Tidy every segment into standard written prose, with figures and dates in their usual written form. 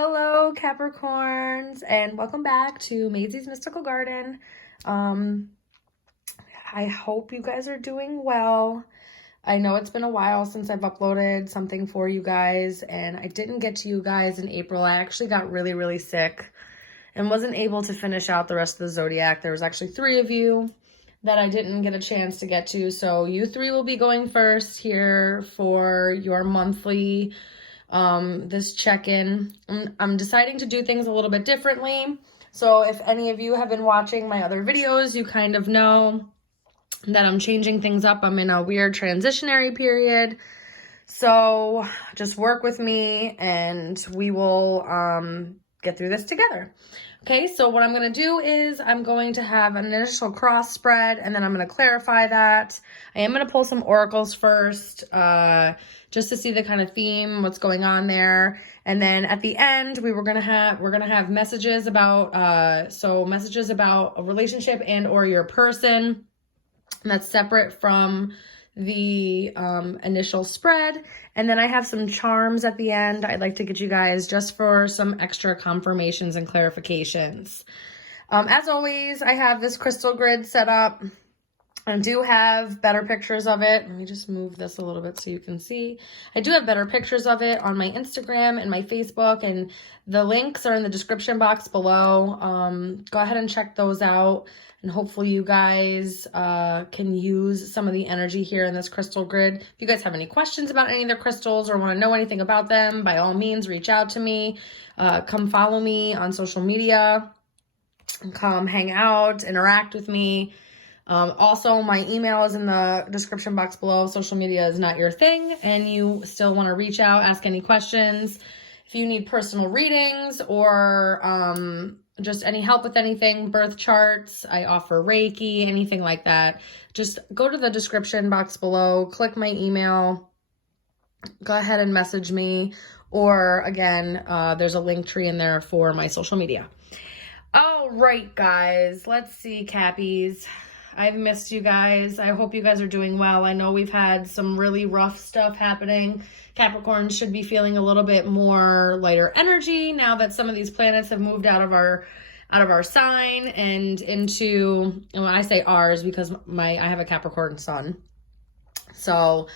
Hello, Capricorns, and welcome back to Mazy's Mystical Garden. I hope you guys are doing well. I know it's been a while since I've uploaded something for you guys, and I didn't get to you guys in April. I actually got really sick and wasn't able to finish out the rest of the zodiac. There was actually 3 of you that I didn't get a chance to get to, so you 3 will be going first here for your monthly this check-in. I'm deciding to do things a little bit differently. So if any of you have been watching my other videos, you kind of know that I'm changing things up. I'm in a weird transitionary period. So just work with me and we will get through this together. Okay, so what I'm going to do is I'm going to have an initial cross spread and then I'm going to clarify that. I am going to pull some oracles first, just to see the kind of theme, what's going on there. And then at the end, we're going to have messages about, messages about a relationship and or your person. And that's separate from the initial spread. And then I have some charms at the end I'd like to get you guys just for some extra confirmations and clarifications. As always, I have this crystal grid set up. I do have better pictures of it. Let me just move this a little bit so you can see. I do have better pictures of it on my Instagram and my Facebook, and the links are in the description box below. Go ahead and check those out, and hopefully you guys can use some of the energy here in this crystal grid. If you guys have any questions about any of the crystals or want to know anything about them, by all means, reach out to me. Come follow me on social media. Come hang out, interact with me. Also, my email is in the description box below. Social media is not your thing and you still want to reach out, ask any questions. If you need personal readings or just any help with anything, birth charts, I offer Reiki, anything like that, just go to the description box below, click my email, go ahead and message me, or again, there's a link tree in there for my social media. All right, guys, let's see, Cappies. I've missed you guys. I hope you guys are doing well. I know we've had some really rough stuff happening. Capricorn should be feeling a little bit more lighter energy now that some of these planets have moved out of our sign and into, and when I say ours, because I have a Capricorn sun. So,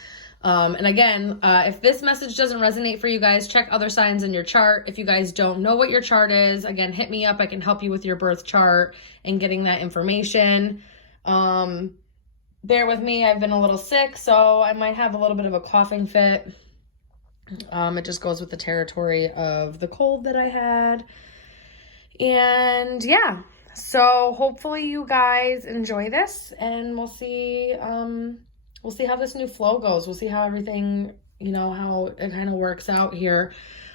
and again, if this message doesn't resonate for you guys, check other signs in your chart. If you guys don't know what your chart is, again, hit me up. I can help you with your birth chart and getting that information. Bear with me. I've been a little sick, so I might have a little bit of a coughing fit. It just goes with the territory of the cold that I had. And yeah, so hopefully you guys enjoy this and we'll see how this new flow goes. We'll see how everything, how it kind of works out here.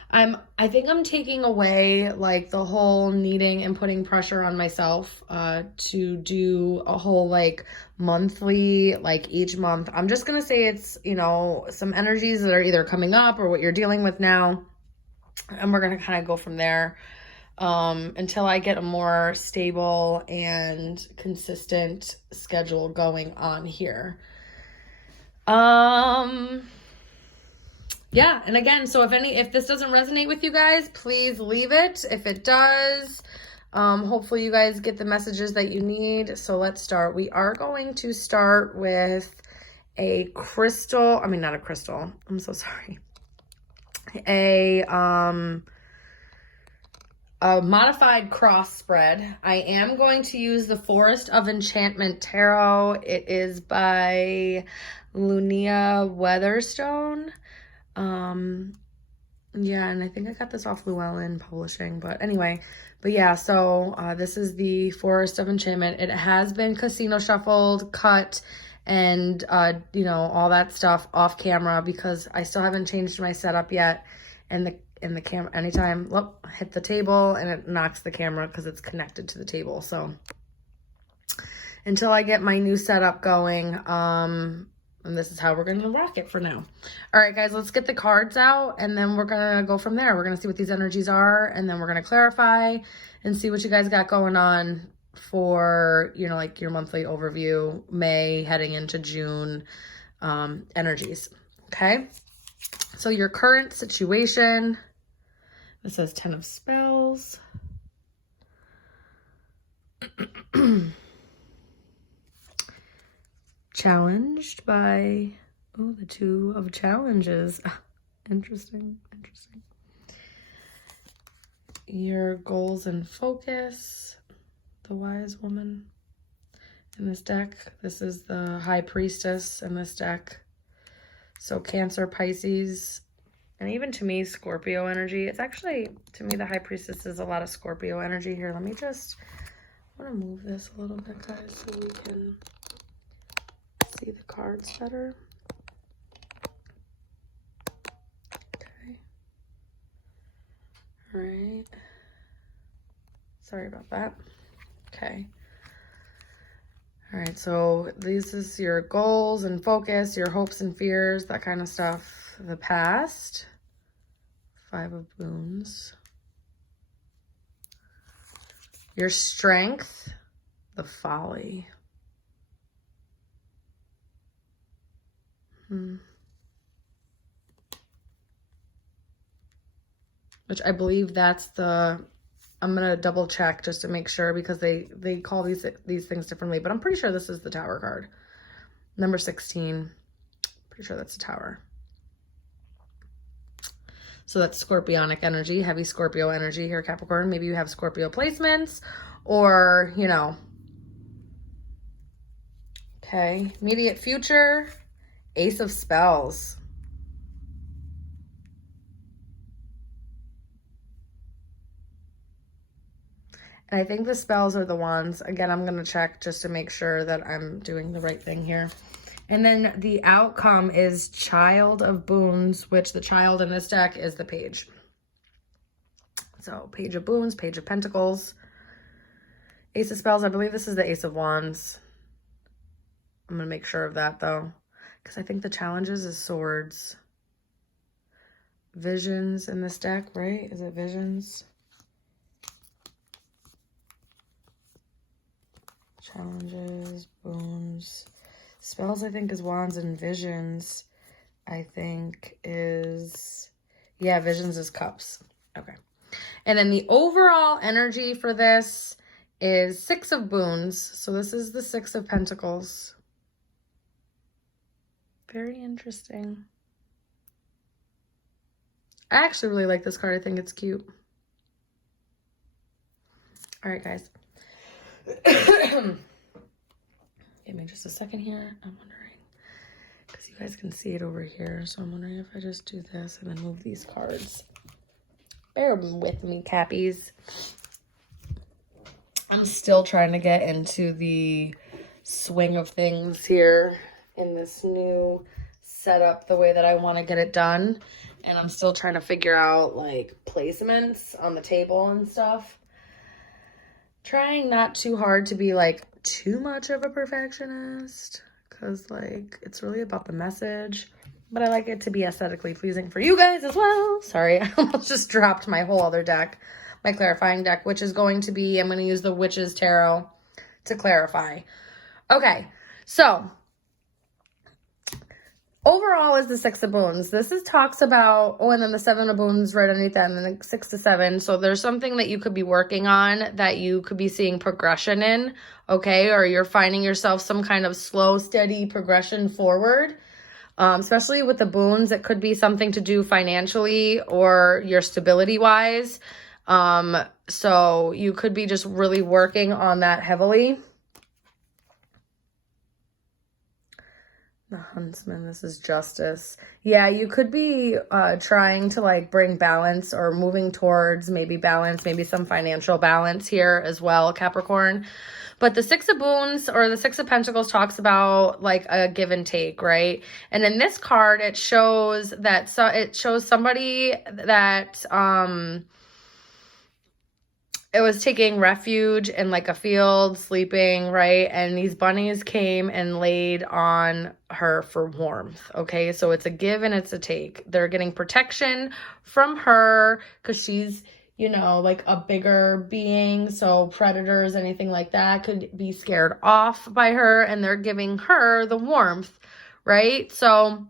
I think I'm taking away like the whole needing and putting pressure on myself to do a whole like monthly, like each month. I'm just going to say it's, some energies that are either coming up or what you're dealing with now. And we're going to kind of go from there until I get a more stable and consistent schedule going on here. Yeah, and again, so if this doesn't resonate with you guys, please leave it. If it does, hopefully you guys get the messages that you need. So let's start. We are going to start with a crystal. I mean, not a crystal. I'm so sorry. A modified cross spread. I am going to use the Forest of Enchantment Tarot. It is by Lunia Weatherstone. Yeah, and I think I got this off Llewellyn Publishing, but yeah, so this is the Forest of Enchantment. It has been casino shuffled, cut, and all that stuff off camera because I still haven't changed my setup yet. And the camera, anytime I hit the table and it knocks the camera because it's connected to the table. So until I get my new setup going, and this is how we're going to rock it for now. All right, guys, let's get the cards out and then we're going to go from there. We're going to see what these energies are and then we're going to clarify and see what you guys got going on for, like your monthly overview, May heading into June energies. Okay. So your current situation, This says 10 of Spells. Challenged by, oh, the Two of Challenges. Interesting, interesting. Your goals and focus, the Wise Woman. In this deck, this is the High Priestess in this deck. So Cancer, Pisces, and even to me, Scorpio energy. It's actually, to me, the High Priestess is a lot of Scorpio energy here. Let me just, I want to move this a little bit, guys, so we can see the cards better. Okay. All right. Sorry about that. Okay. All right, so this is your goals and focus, your hopes and fears, that kind of stuff. The past, 5 of Boons. Your strength, the Folly. Which I believe that's the, I'm going to double check just to make sure because they call these things differently, but I'm pretty sure this is the Tower card. Number 16. Pretty sure that's the Tower. So that's Scorpionic energy, heavy Scorpio energy here, Capricorn. Maybe you have Scorpio placements or, you know. Okay, immediate future, Ace of Spells. And I think the spells are the ones. Again, I'm going to check just to make sure that I'm doing the right thing here. And then the outcome is Child of Boons, which the child in this deck is the Page. So Page of Boons, Page of Pentacles. Ace of Spells, I believe this is the Ace of Wands. I'm going to make sure of that, though, because I think the challenges is Swords. Visions in this deck, right? Is it Visions? Challenges, Boons. Spells, I think, is Wands, and Visions, I think, is, yeah, Visions is Cups. Okay. And then the overall energy for this is 6 of Boons. So this is the 6 of Pentacles. Very interesting. I actually really like this card. I think it's cute. All right, guys. Give me just a second here. I'm wondering, because you guys can see it over here. So I'm wondering if I just do this and then move these cards. Bear with me, Cappies. I'm still trying to get into the swing of things here in this new setup, the way that I want to get it done. And I'm still trying to figure out like placements on the table and stuff. Trying not too hard to be like too much of a perfectionist, because like it's really about the message, but I like it to be aesthetically pleasing for you guys as well. Sorry, I almost just dropped my whole other deck, my clarifying deck, which is going to be, I'm going to use the Witch's Tarot to clarify. Okay, so overall is the 6 of Boons. This is talks about, oh, and then the 7 of Boons right underneath that, and then the 6 to 7. So there's something that you could be working on that you could be seeing progression in, okay? Or you're finding yourself some kind of slow, steady progression forward. Especially with the Boons, it could be something to do financially or your stability-wise. So you could be just really working on that heavily. The Huntsman, this is Justice. Yeah, you could be trying to like bring balance or moving towards maybe balance, maybe some financial balance here as well, Capricorn. But the 6 of Boons or the 6 of Pentacles talks about like a give and take, right? And in this card, it shows that it shows somebody that it was taking refuge in like a field, sleeping, right? And these bunnies came and laid on her for warmth, okay? So it's a give and it's a take. They're getting protection from her because she's, you know, like a bigger being. So predators, anything like that could be scared off by her, and they're giving her the warmth, right? So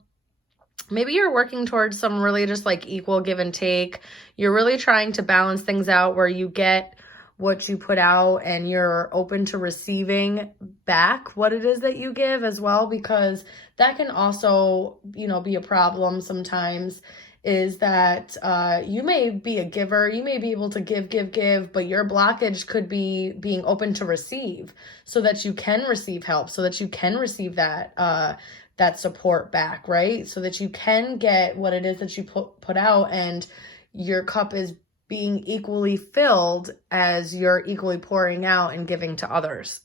maybe you're working towards some really just like equal give and take. You're really trying to balance things out where you get what you put out and you're open to receiving back what it is that you give as well, because that can also, you know, be a problem sometimes, is that you may be a giver, you may be able to give, but your blockage could be being open to receive, so that you can receive help, so that you can receive that support back, right? So that you can get what it is that you put out, and your cup is being equally filled as you're equally pouring out and giving to others.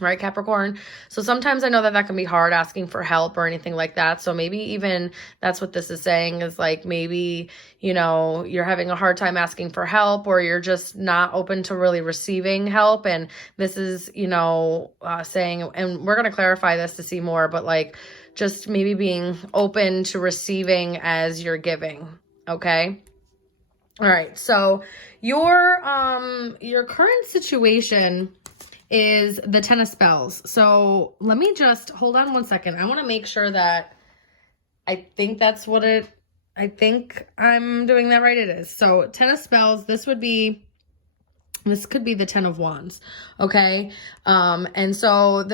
Right, Capricorn? So sometimes I know that that can be hard, asking for help or anything like that. So maybe even that's what this is saying, is like maybe, you know, you're having a hard time asking for help, or you're just not open to really receiving help. And this is, you know, saying, and we're going to clarify this to see more, but like just maybe being open to receiving as you're giving. Okay. All right. So your current situation is the Ten of Spells. So let me just hold on one second. I want to make sure that I think that's what I think I'm doing that right. It is. So Ten of Spells, this could be the Ten of Wands. Okay. And so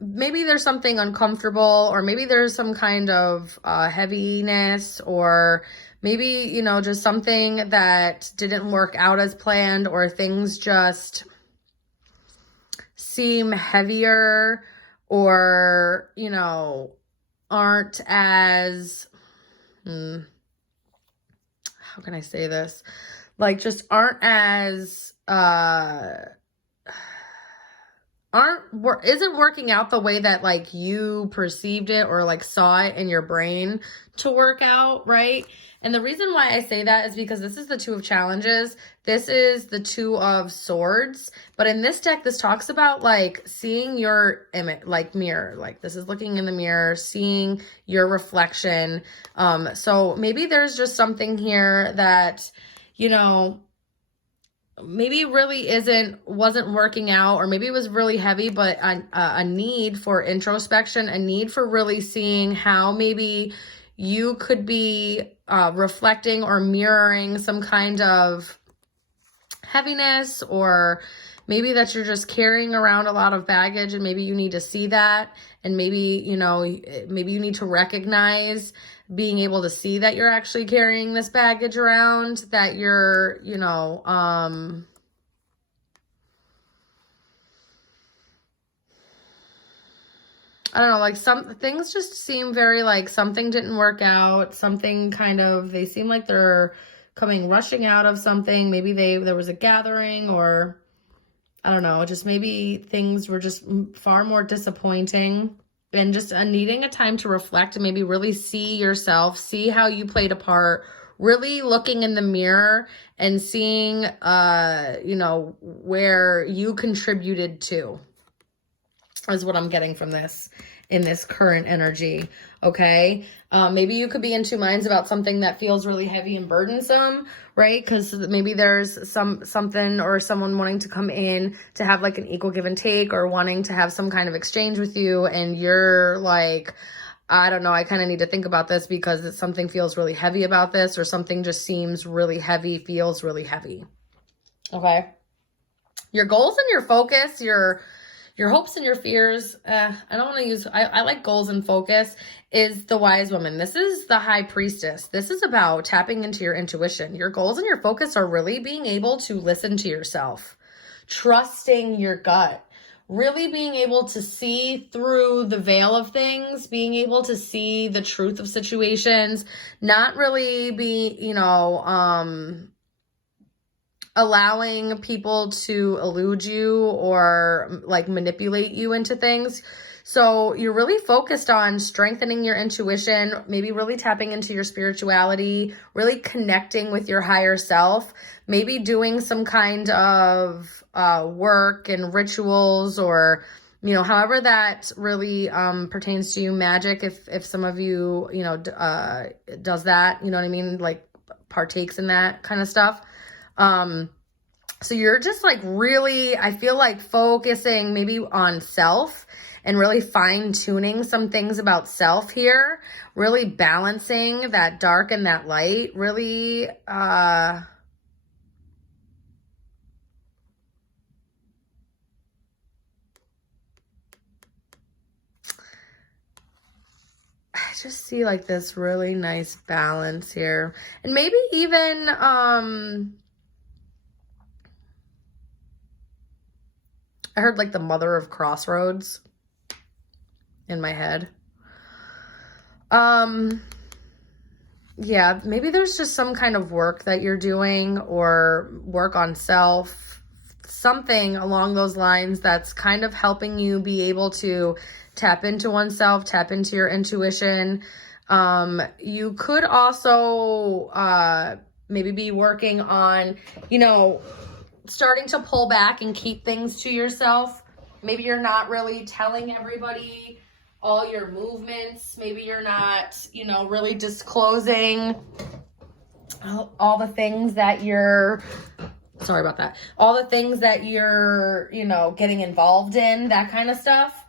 maybe there's something uncomfortable, or maybe there's some kind of heaviness, or maybe, you know, just something that didn't work out as planned, or things just seem heavier, or, you know, aren't as, how can I say this? Like just aren't as, isn't working out the way that like you perceived it, or like saw it in your brain to work out, right? And the reason why I say that is because this is the Two of Challenges. This is the Two of Swords. But in this deck, this talks about like seeing your image, like mirror, like this is looking in the mirror, seeing your reflection. So maybe there's just something here that, you know, maybe really wasn't working out, or maybe it was really heavy, but a need for introspection, a need for really seeing how maybe you could be reflecting or mirroring some kind of heaviness, or maybe that you're just carrying around a lot of baggage, and maybe you need to see that, and maybe, you know, maybe you need to recognize being able to see that you're actually carrying this baggage around, that you're, you know, I don't know, like some things just seem very like something didn't work out, something kind of, they seem like they're rushing out of something. Maybe there was a gathering, or I don't know, just maybe things were just far more disappointing, and just needing a time to reflect and maybe really see yourself, see how you played a part, really looking in the mirror and seeing, you know, where you contributed to, is what I'm getting from this in this current energy. Okay. Maybe you could be in two minds about something that feels really heavy and burdensome, right? Because maybe there's something or someone wanting to come in to have like an equal give and take, or wanting to have some kind of exchange with you, and you're like, I don't know, I kind of need to think about this because something feels really heavy about this, or something just seems really heavy, feels really heavy. Okay. Your goals and your focus, your hopes and your fears, I don't want to use, I like goals and focus, is the Wise Woman. This is the High Priestess. This is about tapping into your intuition. Your goals and your focus are really being able to listen to yourself, trusting your gut, really being able to see through the veil of things, being able to see the truth of situations, not really be, you know, allowing people to elude you or like manipulate you into things. So you're really focused on strengthening your intuition, maybe really tapping into your spirituality, really connecting with your higher self, maybe doing some kind of work and rituals, or, you know, however that really pertains to you. Magic, if some of you, you know, does that, you know what I mean? Like partakes in that kind of stuff. So you're just like really, I feel like focusing maybe on self and really fine-tuning some things about self here, really balancing that dark and that light, really I just see like this really nice balance here. And maybe even I heard like the mother of crossroads in my head. Yeah, maybe there's just some kind of work that you're doing or work on self, something along those lines that's kind of helping you be able to tap into oneself, tap into your intuition. You could also maybe be working on, you know, starting to pull back and keep things to yourself. Maybe you're not really telling everybody all your movements. Maybe you're not, you know, really disclosing all the things that you're, sorry about that, all the things that you're, you know, getting involved in, that kind of stuff.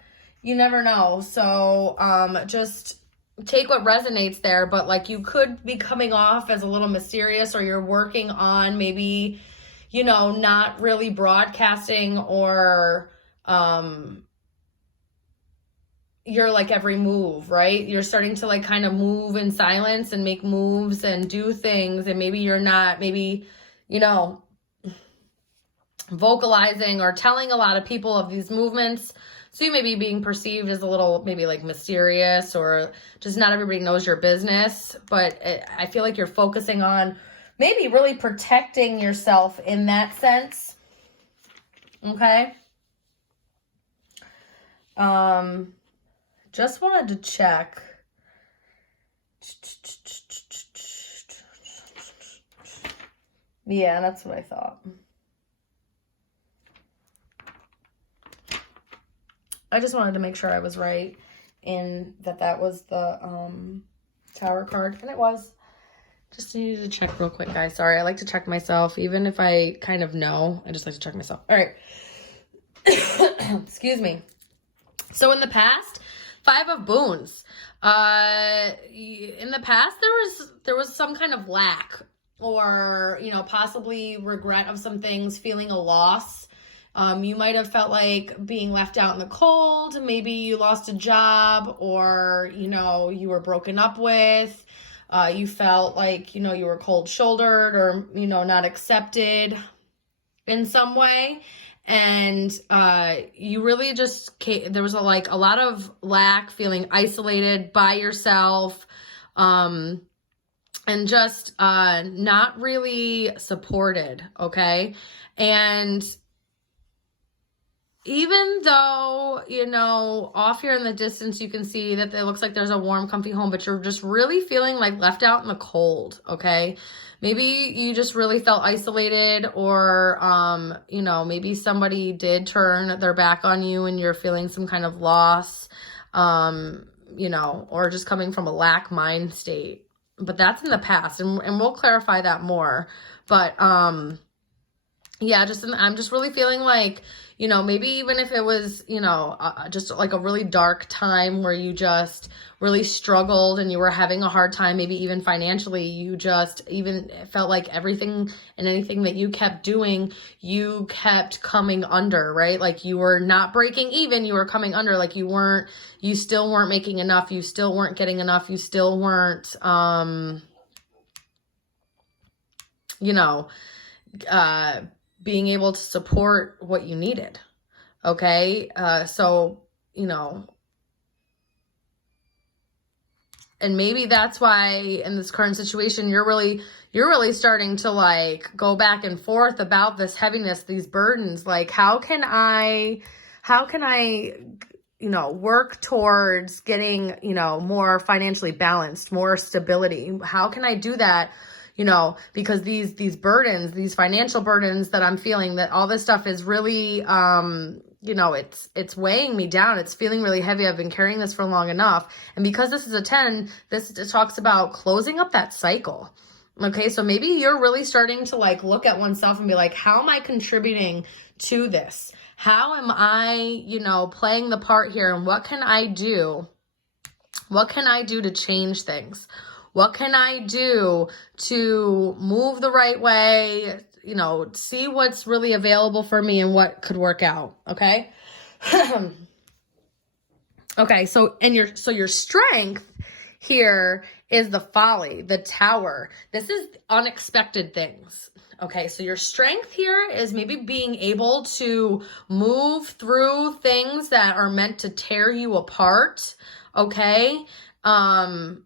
You never know. So just take what resonates there. But like, you could be coming off as a little mysterious, or you're working on maybe, you know, not really broadcasting, or you're like every move, right? You're starting to like kind of move in silence and make moves and do things. And maybe you're not, maybe, you know, vocalizing or telling a lot of people of these movements. So you may be being perceived as a little, maybe like mysterious, or just not everybody knows your business. But I feel like you're focusing on maybe really protecting yourself in that sense. Okay. Just wanted to check. Yeah, that's what I thought. I just wanted to make sure I was right in that was the Tower card, and it was. Just needed to check real quick, guys. Sorry, I like to check myself, even if I kind of know. I just like to check myself. All right. Excuse me. So in the past, 5 of Boons. In the past, there was some kind of lack, or, you know, possibly regret of some things, feeling a loss. You might have felt like being left out in the cold. Maybe you lost a job, or, you know, you were broken up with. You felt like, you know, you were cold-shouldered, or, you know, not accepted in some way. And you really just, there was a lot of lack, feeling isolated by yourself, and just not really supported, okay? And even though, you know, off here in the distance, you can see that it looks like there's a warm, comfy home, but you're just really feeling like left out in the cold, okay? Maybe you just really felt isolated, or, you know, maybe somebody did turn their back on you and you're feeling some kind of loss, you know, or just coming from a lack mind state. But that's in the past, and we'll clarify that more. But, yeah, I'm just really feeling like, you know, maybe even if it was, you know, just like a really dark time where you just really struggled and you were having a hard time, maybe even financially, you just even felt like everything and anything that you kept doing, you kept coming under, right? Like you were not breaking even, you were coming under, like you still weren't making enough, you still weren't getting enough, you still weren't, you know, being able to support what you needed. Okay. So, you know, and maybe that's why in this current situation, you're really starting to like go back and forth about this heaviness, these burdens. Like, how can I, you know, work towards getting, you know, more financially balanced, more stability? How can I do that? You know, because these burdens, these financial burdens that I'm feeling, that all this stuff is really, you know, it's weighing me down. It's feeling really heavy. I've been carrying this for long enough. And because this is a 10, this talks about closing up that cycle. Okay, so maybe you're really starting to like look at oneself and be like, how am I contributing to this? How am I, you know, playing the part here? And what can I do? What can I do to change things? What can I do to move the right way? You know, see what's really available for me and what could work out. Okay. Okay. So your strength here is the folly, the tower. This is unexpected things. Okay, so your strength here is maybe being able to move through things that are meant to tear you apart. Okay, but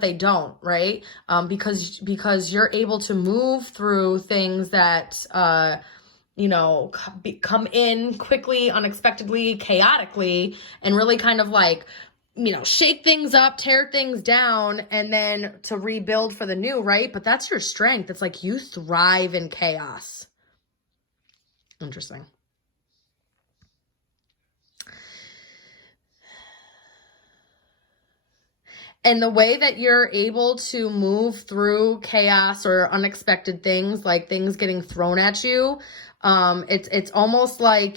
they don't, right? Because you're able to move through things that you know, come in quickly, unexpectedly, chaotically, and really kind of like, you know, shake things up, tear things down, and then to rebuild for the new, right? But that's your strength. It's like you thrive in chaos. Interesting. And the way that you're able to move through chaos or unexpected things, like things getting thrown at you, it's almost like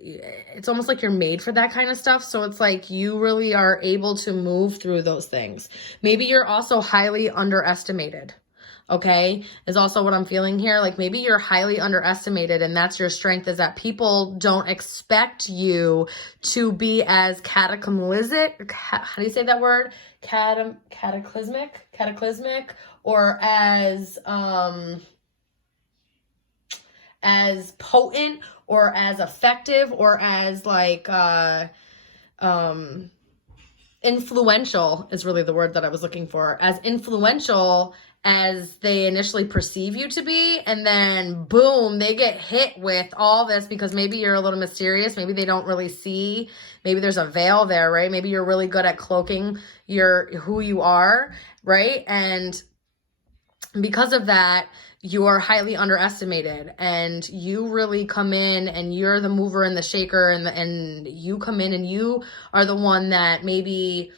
it's almost like you're made for that kind of stuff. So it's like you really are able to move through those things. Maybe you're also highly underestimated. Okay, is also what I'm feeling here. Like maybe you're highly underestimated, and that's your strength, is that people don't expect you to be as cataclysmic. How do you say that word? Cataclysmic, or as potent or as effective or as like influential is really the word that I was looking for. As influential as they initially perceive you to be, and then boom, they get hit with all this because maybe you're a little mysterious, maybe they don't really see, maybe there's a veil there, right? Maybe you're really good at cloaking who you are, right? And because of that, you are highly underestimated, and you really come in and you're the mover and the shaker, and you come in and you are the one that maybe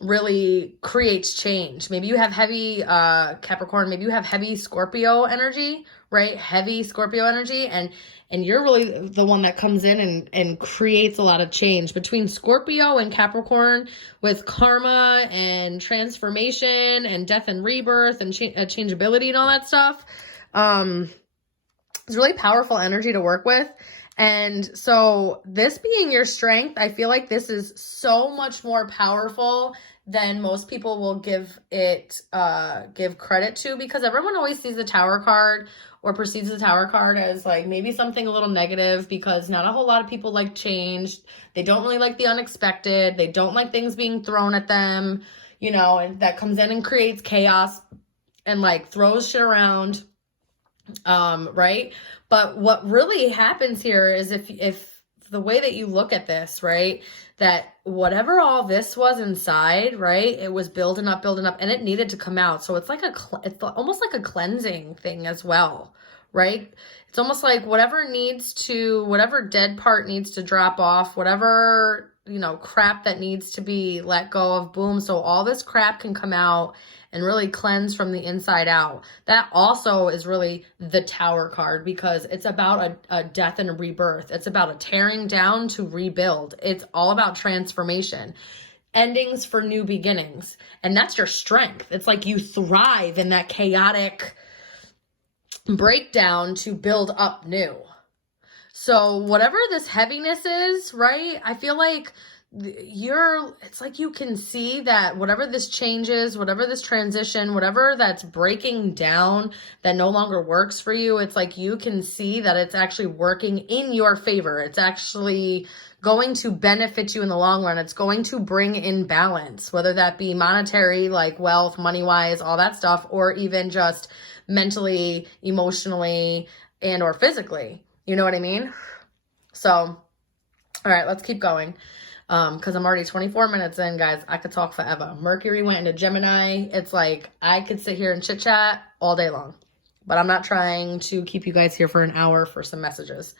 really creates change. Maybe you have heavy Capricorn, maybe you have heavy Scorpio energy, right? Heavy Scorpio energy, and you're really the one that comes in and creates a lot of change. Between Scorpio and Capricorn, with karma and transformation and death and rebirth and changeability and all that stuff, it's really powerful energy to work with. And so this being your strength, I feel like this is so much more powerful than most people will give credit to, because everyone always sees the Tower card or perceives the Tower card as like maybe something a little negative, because not a whole lot of people like change. They don't really like the unexpected. They don't like things being thrown at them, you know, and that comes in and creates chaos and like throws shit around. Right? But what really happens here is if the way that you look at this, right, that whatever all this was inside, right, it was building up, and it needed to come out. So it's like it's almost like a cleansing thing as well, right? It's almost like whatever dead part needs to drop off, whatever, you know, crap that needs to be let go of, boom. So all this crap can come out and really cleanse from the inside out. That also is really the Tower card, because it's about a death and a rebirth. It's about a tearing down to rebuild. It's all about transformation, endings for new beginnings. And that's your strength. It's like you thrive in that chaotic breakdown to build up new. So whatever this heaviness is, right, I feel like it's like you can see that whatever this changes, whatever this transition, whatever that's breaking down that no longer works for you, it's like you can see that it's actually working in your favor. It's actually going to benefit you in the long run. It's going to bring in balance, whether that be monetary, like wealth, money-wise, all that stuff, or even just mentally, emotionally, and or physically. You know what I mean? So, all right, let's keep going. Because I'm already 24 minutes in, guys. I could talk forever. Mercury went into Gemini. It's like I could sit here and chit chat all day long, but I'm not trying to keep you guys here for an hour for some messages.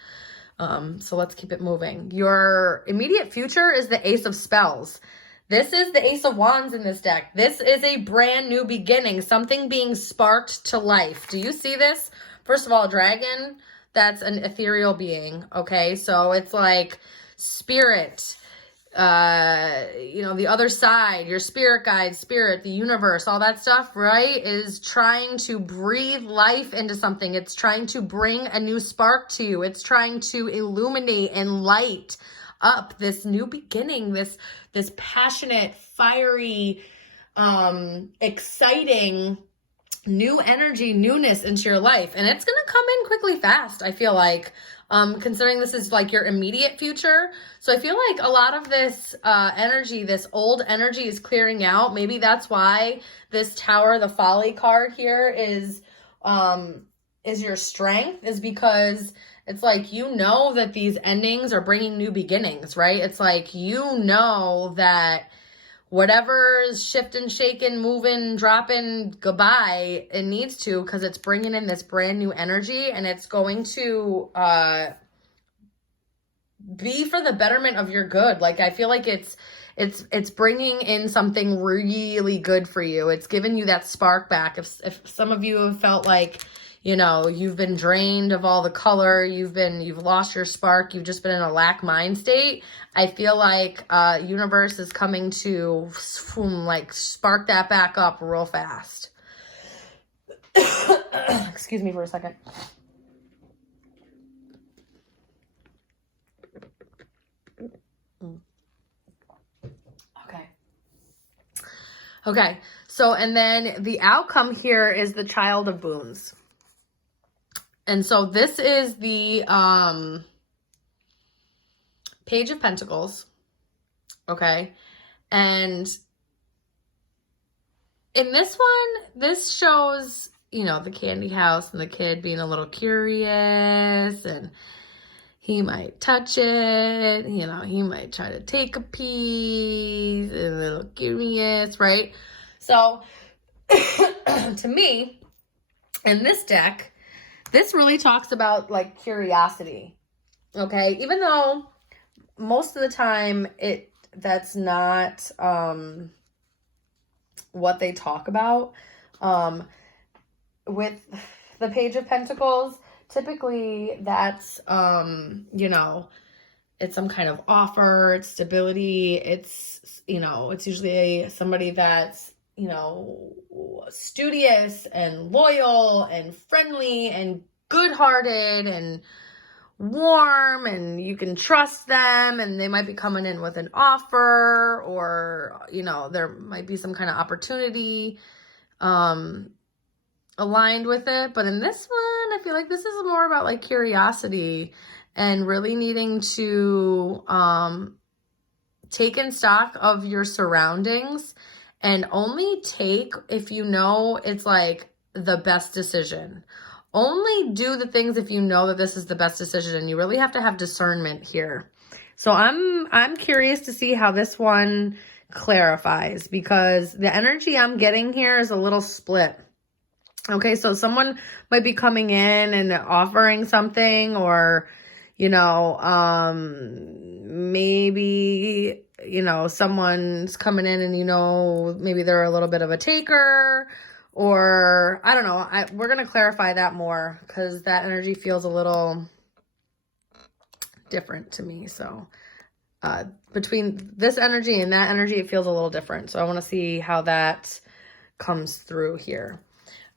So let's keep it moving. Your immediate future is the Ace of Spells. This is the Ace of Wands in this deck. This is a brand new beginning, something being sparked to life. Do you see this? first of all, dragon, that's an ethereal being, okay? So it's like spirit, the other side, your spirit guide, spirit, the universe, all that stuff, right, is trying to breathe life into something. It's trying to bring a new spark to you. It's trying to illuminate and light up this new beginning, this passionate, fiery, exciting new energy, newness into your life. And it's going to come in quickly, fast, I feel like, considering this is like your immediate future. So I feel like a lot of this energy, this old energy is clearing out. Maybe that's why this Tower, the Folly card here is your strength, is because it's like, you know that these endings are bringing new beginnings, right? It's like, you know that whatever's shifting, shaking, moving, dropping, goodbye, it needs to, because it's bringing in this brand new energy, and it's going to be for the betterment of your good. Like, I feel like it's bringing in something really good for you. It's giving you that spark back. If some of you have felt like, you've been drained of all the color, you've lost your spark, you've just been in a lack mind state, I feel like universe is coming to spark that back up real fast. Excuse me for a second. Okay. So, and then the outcome here is the Child of Boons. And so this is the Page of Pentacles, okay? And in this one, this shows, the candy house and the kid being a little curious, and he might touch it, he might try to take a piece, a little curious, right? So, to me, in this deck, this really talks about like curiosity, okay? Even though most of the time that's not what they talk about. With the Page of Pentacles, typically that's, it's some kind of offer, it's stability, it's usually somebody that's, studious and loyal and friendly and good-hearted and warm, and you can trust them, and they might be coming in with an offer, or, there might be some kind of opportunity aligned with it. But in this one, I feel like this is more about like curiosity and really needing to take in stock of your surroundings, and only take if it's like the best decision. Only do the things if you know that this is the best decision, and you really have to have discernment here. So I'm curious to see how this one clarifies, because the energy I'm getting here is a little split. Okay, so someone might be coming in and offering something, or, maybe, someone's coming in and, maybe they're a little bit of a taker, or I don't know. We're going to clarify that more, because that energy feels a little different to me. So between this energy and that energy, it feels a little different. So I want to see how that comes through here.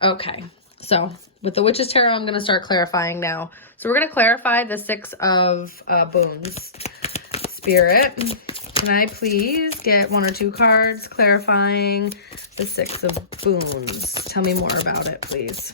Okay, so with the Witch's Tarot, I'm going to start clarifying now. So we're going to clarify the Six of Boons. Spirit, can I please get 1 or 2 cards clarifying the Six of Boons? Tell me more about it, please.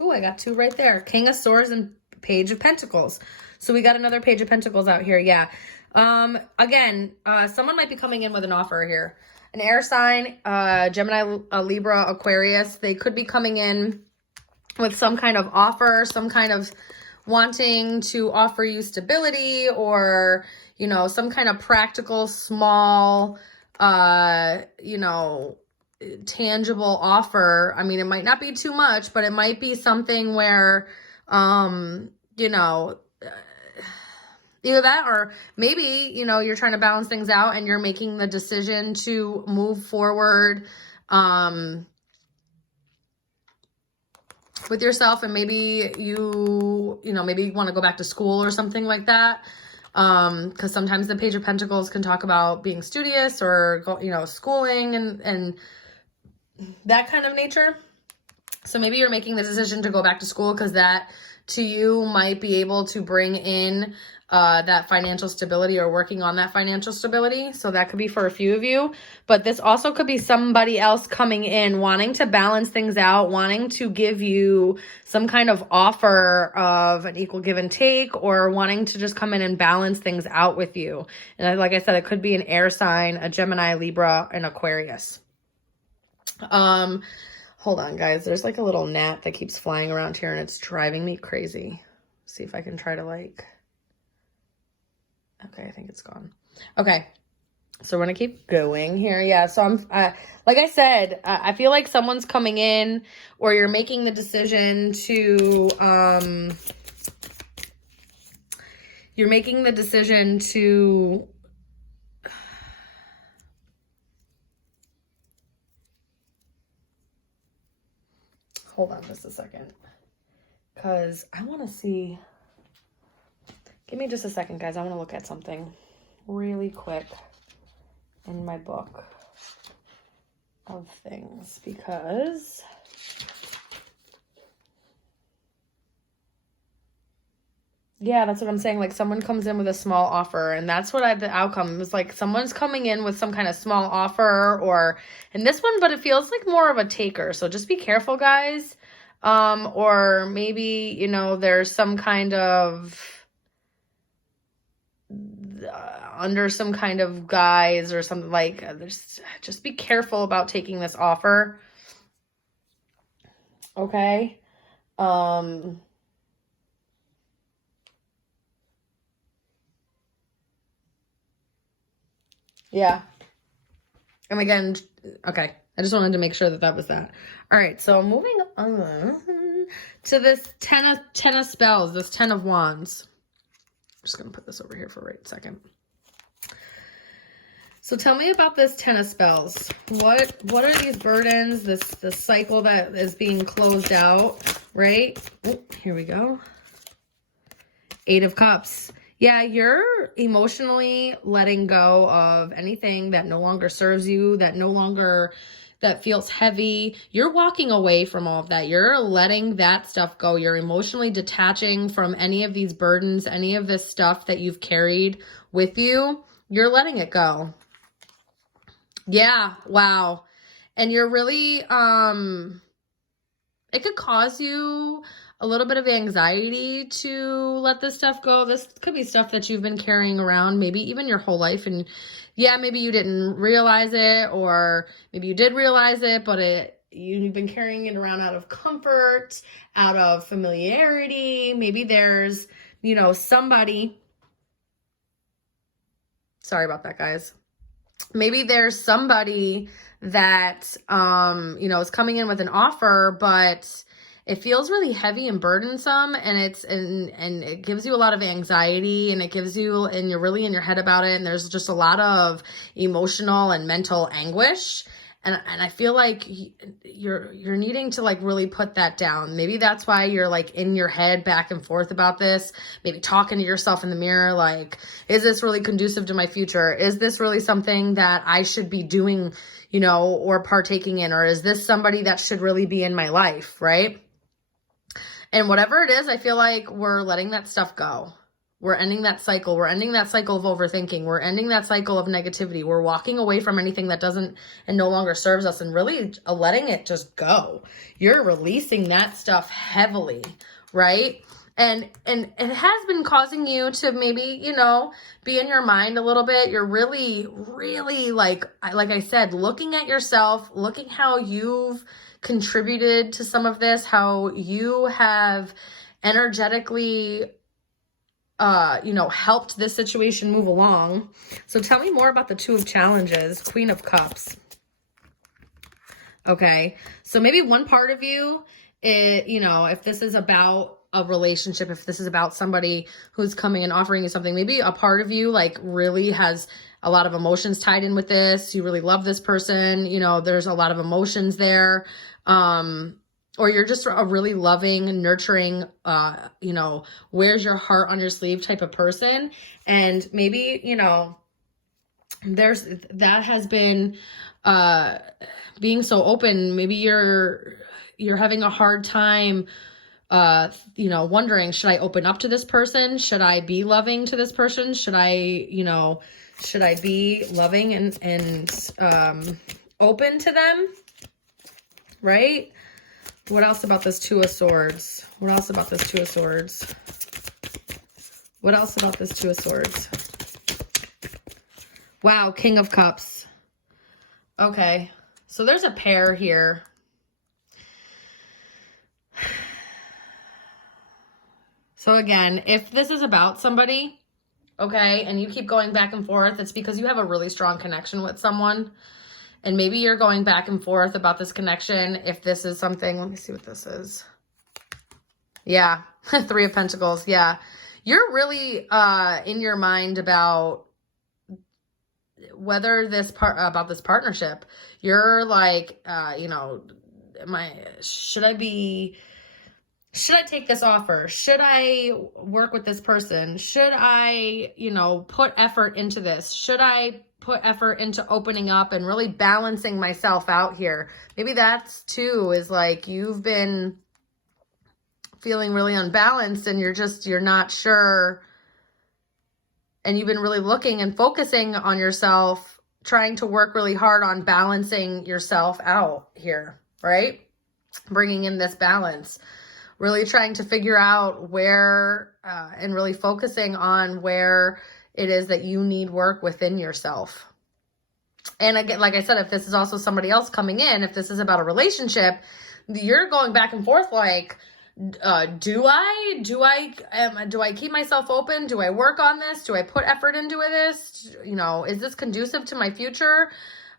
Oh, I got 2 right there. King of Swords and Page of Pentacles. So we got another Page of Pentacles out here, yeah. Again, someone might be coming in with an offer here. An air sign, Gemini, Libra, Aquarius, they could be coming in with some kind of offer, some kind of wanting to offer you stability, or, some kind of practical, small, tangible offer. I mean, it might not be too much, but it might be something where, either that, or maybe, you're trying to balance things out and you're making the decision to move forward, with yourself, and maybe maybe you want to go back to school or something like that. Because sometimes the Page of Pentacles can talk about being studious or schooling and that kind of nature. So maybe you're making the decision to go back to school because that to you might be able to bring in that financial stability, or working on that financial stability. So that could be for a few of you, but this also could be somebody else coming in, wanting to balance things out, wanting to give you some kind of offer of an equal give and take, or wanting to just come in and balance things out with you. And like I said, it could be an air sign, a Gemini, Libra, and Aquarius. Hold on, guys. There's like a little gnat that keeps flying around here and it's driving me crazy. See if I can try to okay, I think it's gone. Okay. So we're going to keep going here. Yeah. So I'm, like I said, I feel like someone's coming in, or you're making the decision to, hold on just a second, because I want to see. Give me just a second, guys. I want to look at something really quick in my book of things, because yeah, that's what I'm saying. Like, someone comes in with a small offer, and that's what the outcome is. Like, someone's coming in with some kind of small offer, or in this one, but it feels like more of a taker. So just be careful, guys. Or maybe, there's some kind of under some kind of guise or something, like just be careful about taking this offer. Okay. Yeah. And again, okay. I just wanted to make sure that was that. All right. So moving on to this ten of spells, this 10 of wands. I'm just going to put this over here for right a second. So tell me about this 10 of spells. What are these burdens, this cycle that is being closed out, right? Oh, here we go. 8 of Cups. Yeah, you're emotionally letting go of anything that no longer serves you, that feels heavy. You're walking away from all of that. You're letting that stuff go. You're emotionally detaching from any of these burdens, any of this stuff that you've carried with you. You're letting it go. Yeah, wow. And you're really, it could cause you a little bit of anxiety to let this stuff go. This could be stuff that you've been carrying around, maybe even your whole life. And yeah, maybe you didn't realize it, or maybe you did realize it, but you've been carrying it around out of comfort, out of familiarity. Maybe there's, somebody. Sorry about that, guys. Maybe there's somebody that, is coming in with an offer, but it feels really heavy and burdensome, and it gives you a lot of anxiety, and and you're really in your head about it, and there's just a lot of emotional and mental anguish. And I feel like you're needing to really put that down. Maybe that's why you're in your head back and forth about this, maybe talking to yourself in the mirror, is this really conducive to my future? Is this really something that I should be doing, or partaking in? Or is this somebody that should really be in my life, right? And whatever it is, I feel like we're letting that stuff go. We're ending that cycle. We're ending that cycle of overthinking. We're ending that cycle of negativity. We're walking away from anything that doesn't and no longer serves us, and really letting it just go. You're releasing that stuff heavily, right? And it has been causing you to maybe, be in your mind a little bit. You're really, really like I said, looking at yourself, looking how you've contributed to some of this, how you have energetically helped this situation move along. So tell me more about the 2 of Challenges, Queen of Cups. Okay. So maybe one part of you, if this is about a relationship, if this is about somebody who's coming and offering you something, maybe a part of you really has a lot of emotions tied in with this. You really love this person. There's a lot of emotions there. or you're just a really loving, nurturing, you know, wears your heart on your sleeve type of person. And maybe, you know, that has been being so open. Maybe you're having a hard time you know, wondering, should I open up to this person? Should I be loving to this person? Should I, you know, should I be loving and open to them? Right? What else about this Two of Swords? What else about this Two of Swords? What else about this Two of Swords? Wow, King of Cups. Okay, so there's a pair here. So again, if this is about somebody, okay, and you keep going back and forth, it's because you have a really strong connection with someone. And maybe you're going back and forth about this connection. If this is something, let me see what this is. Yeah, Three of Pentacles. Yeah, you're really in your mind about whether this about this partnership. You're like, you know, should I take this offer? Should I work with this person? Should I, you know, put effort into this? Should I put effort into opening up and really balancing myself out here? Maybe that's too, is like you've been feeling really unbalanced and you're not sure. And you've been really looking and focusing on yourself, trying to work really hard on balancing yourself out here, right? Bringing in this balance. Really trying to figure out where and really focusing on where it is that you need work within yourself. And again, like I said, if this is also somebody else coming in, if this is about a relationship, you're going back and forth like, do I keep myself open? Do I work on this? Do I put effort into this? You know, is this conducive to my future?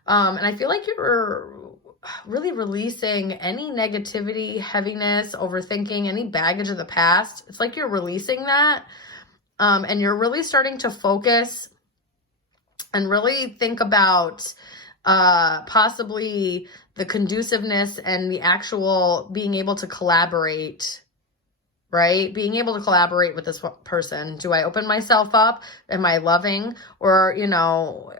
And I feel like you're really releasing any negativity, heaviness, overthinking, any baggage of the past. It's like you're releasing that. And you're really starting to focus and really think about possibly the conduciveness and the actual being able to collaborate, right? Being able to collaborate with this person. Do I open myself up? Am I loving? Or, you know,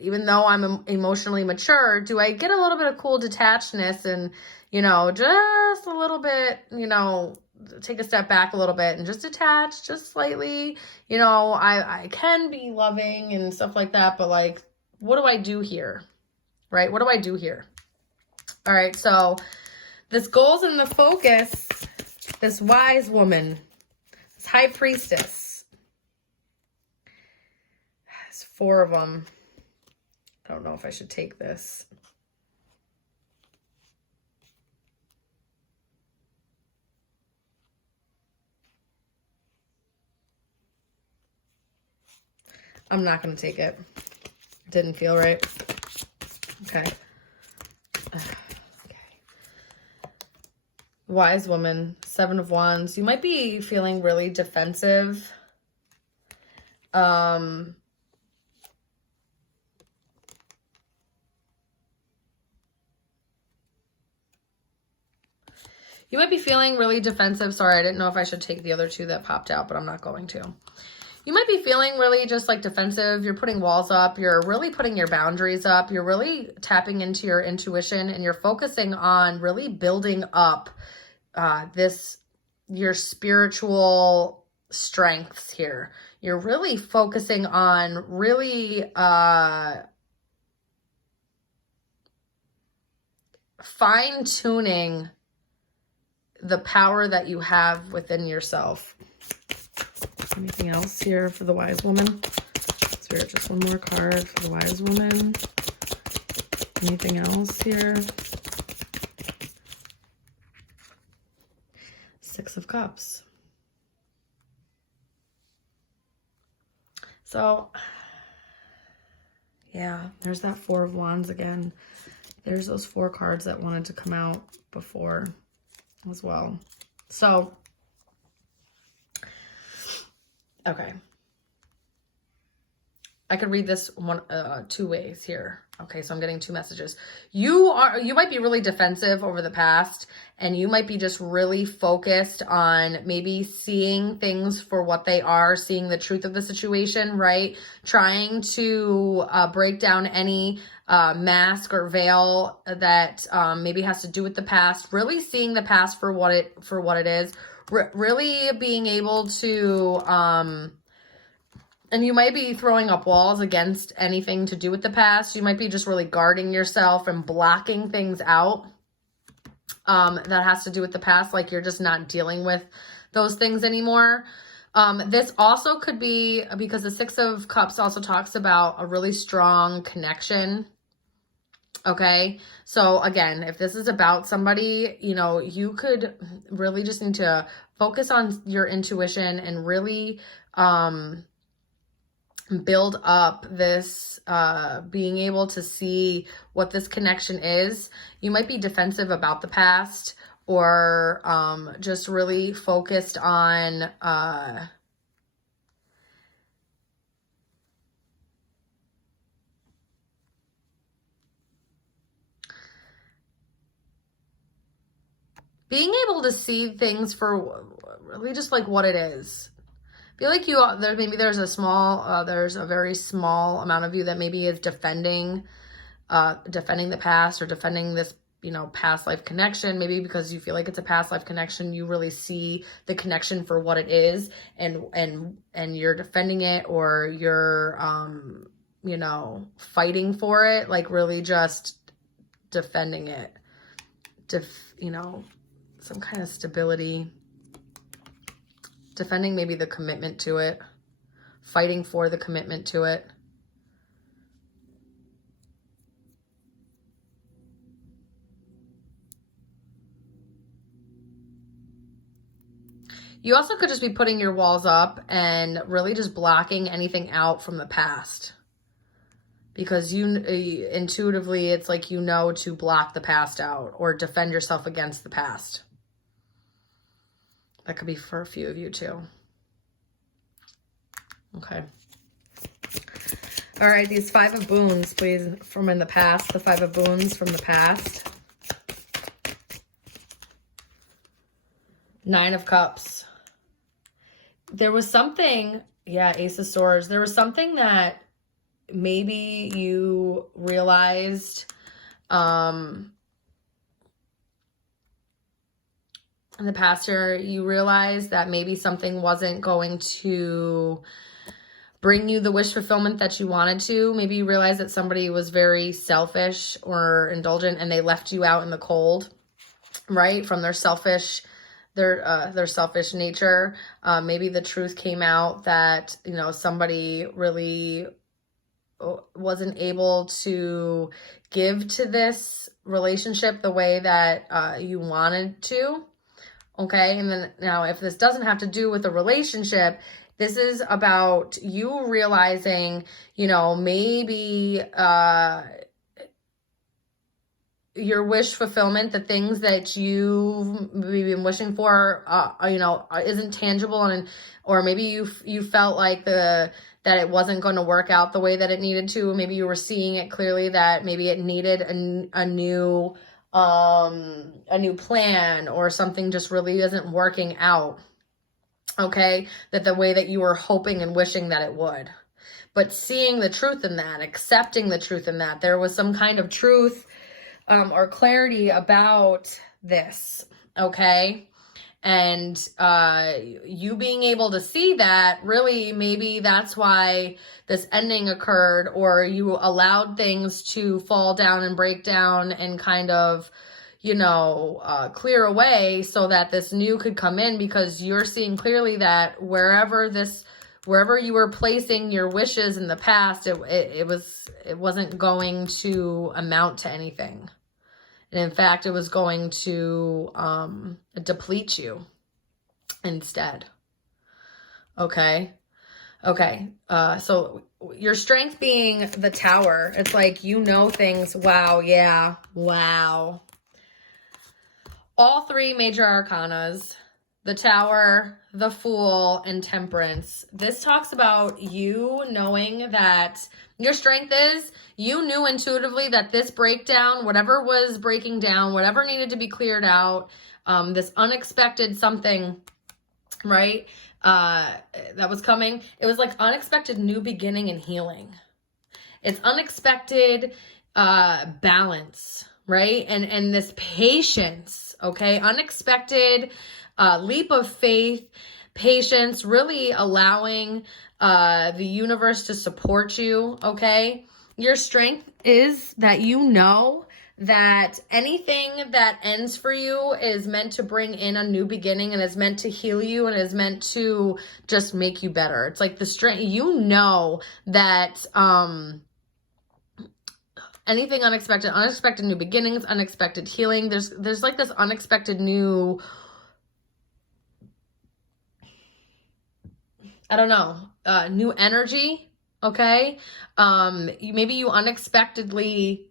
even though I'm emotionally mature, do I get a little bit of cool detachedness and, you know, just a little bit, you know, take a step back a little bit and just detach just slightly. You know, I can be loving and stuff like that, but like, what do I do here? Right? What do I do here? All right. So this goals in the focus, this wise woman, this high priestess, there's 4 of them. I don't know if I should take this. I'm not going to take it. Didn't feel right. Okay. Okay. Wise woman, 7 of Wands. You might be feeling really defensive. You might be feeling really defensive. Sorry, I didn't know if I should take the other 2 that popped out, but I'm not going to. You might be feeling really just like defensive. You're putting walls up. You're really putting your boundaries up. You're really tapping into your intuition and you're focusing on really building up your spiritual strengths here. You're really focusing on really fine-tuning the power that you have within yourself. Anything else here for the wise woman? Spirit, just one more card for the wise woman. Anything else here? 6 of Cups. So, yeah, there's that 4 of Wands again. There's those 4 cards that wanted to come out before as well. So, okay. I could read this 2 ways here. Okay, so I'm getting 2 messages. You might be really defensive over the past, and you might be just really focused on maybe seeing things for what they are, seeing the truth of the situation, right? Trying to break down any mask or veil that maybe has to do with the past. Really seeing the past for what it is. Really being able to and you might be throwing up walls against anything to do with the past. You might be just really guarding yourself and blocking things out that has to do with the past. Like you're just not dealing with those things anymore. This also could be because the 6 of Cups also talks about a really strong connection. Okay. So again, if this is about somebody, you know, you could really just need to focus on your intuition and really, build up this being able to see what this connection is. You might be defensive about the past, or just really focused on being able to see things for really just like what it is. Feel like there's a very small amount of you that maybe is defending the past, or defending this, you know, past life connection. Maybe because you feel like it's a past life connection, you really see the connection for what it is, and you're defending it, or you're you know, fighting for it, like really just defending it, you know, some kind of stability. Defending maybe the commitment to it, fighting for the commitment to it. You also could just be putting your walls up and really just blocking anything out from the past. Because you intuitively, it's like, you know, to block the past out or defend yourself against the past. That could be for a few of you too. Okay. All right, these 5 of Boons, please, from in the past. The 5 of Boons from the past. 9 of Cups. There was something, yeah, Ace of Swords. There was something that maybe you realized in the past year, you realized that maybe something wasn't going to bring you the wish fulfillment that you wanted to. Maybe you realized that somebody was very selfish or indulgent, and they left you out in the cold, right? From their selfish nature. Maybe the truth came out that, you know, somebody really wasn't able to give to this relationship the way that you wanted to. Okay, and then now if this doesn't have to do with a relationship, this is about you realizing, you know, maybe your wish fulfillment, the things that you've been wishing for, you know, isn't tangible, and or maybe you felt like that it wasn't going to work out the way that it needed to. Maybe you were seeing it clearly that maybe it needed a new plan, or something just really isn't working out. Okay, that the way that you were hoping and wishing that it would. But seeing the truth in that, accepting the truth in that, there was some kind of truth or clarity about this. Okay. And you being able to see that, really, maybe that's why this ending occurred, or you allowed things to fall down and break down and kind of, you know, clear away so that this new could come in, because you're seeing clearly that wherever you were placing your wishes in the past, it wasn't going to amount to anything. And in fact, it was going to deplete you instead. Okay. Okay. So your strength being the Tower, it's like, you know, things. Wow. Yeah. Wow. All 3 major arcanas, the Tower, the Fool, and Temperance. This talks about you knowing that Your strength is you knew intuitively that this breakdown, whatever was breaking down, whatever needed to be cleared out, this unexpected something, right, that was coming. It was like unexpected new beginning and healing. It's unexpected balance, right? And this patience, okay? Unexpected leap of faith, patience, really allowing the universe to support you, okay? Your strength is that you know that anything that ends for you is meant to bring in a new beginning and is meant to heal you and is meant to just make you better. It's like the strength, you know that anything unexpected new beginnings, unexpected healing. There's like this unexpected new, I don't know, new energy, okay? Maybe you unexpectedly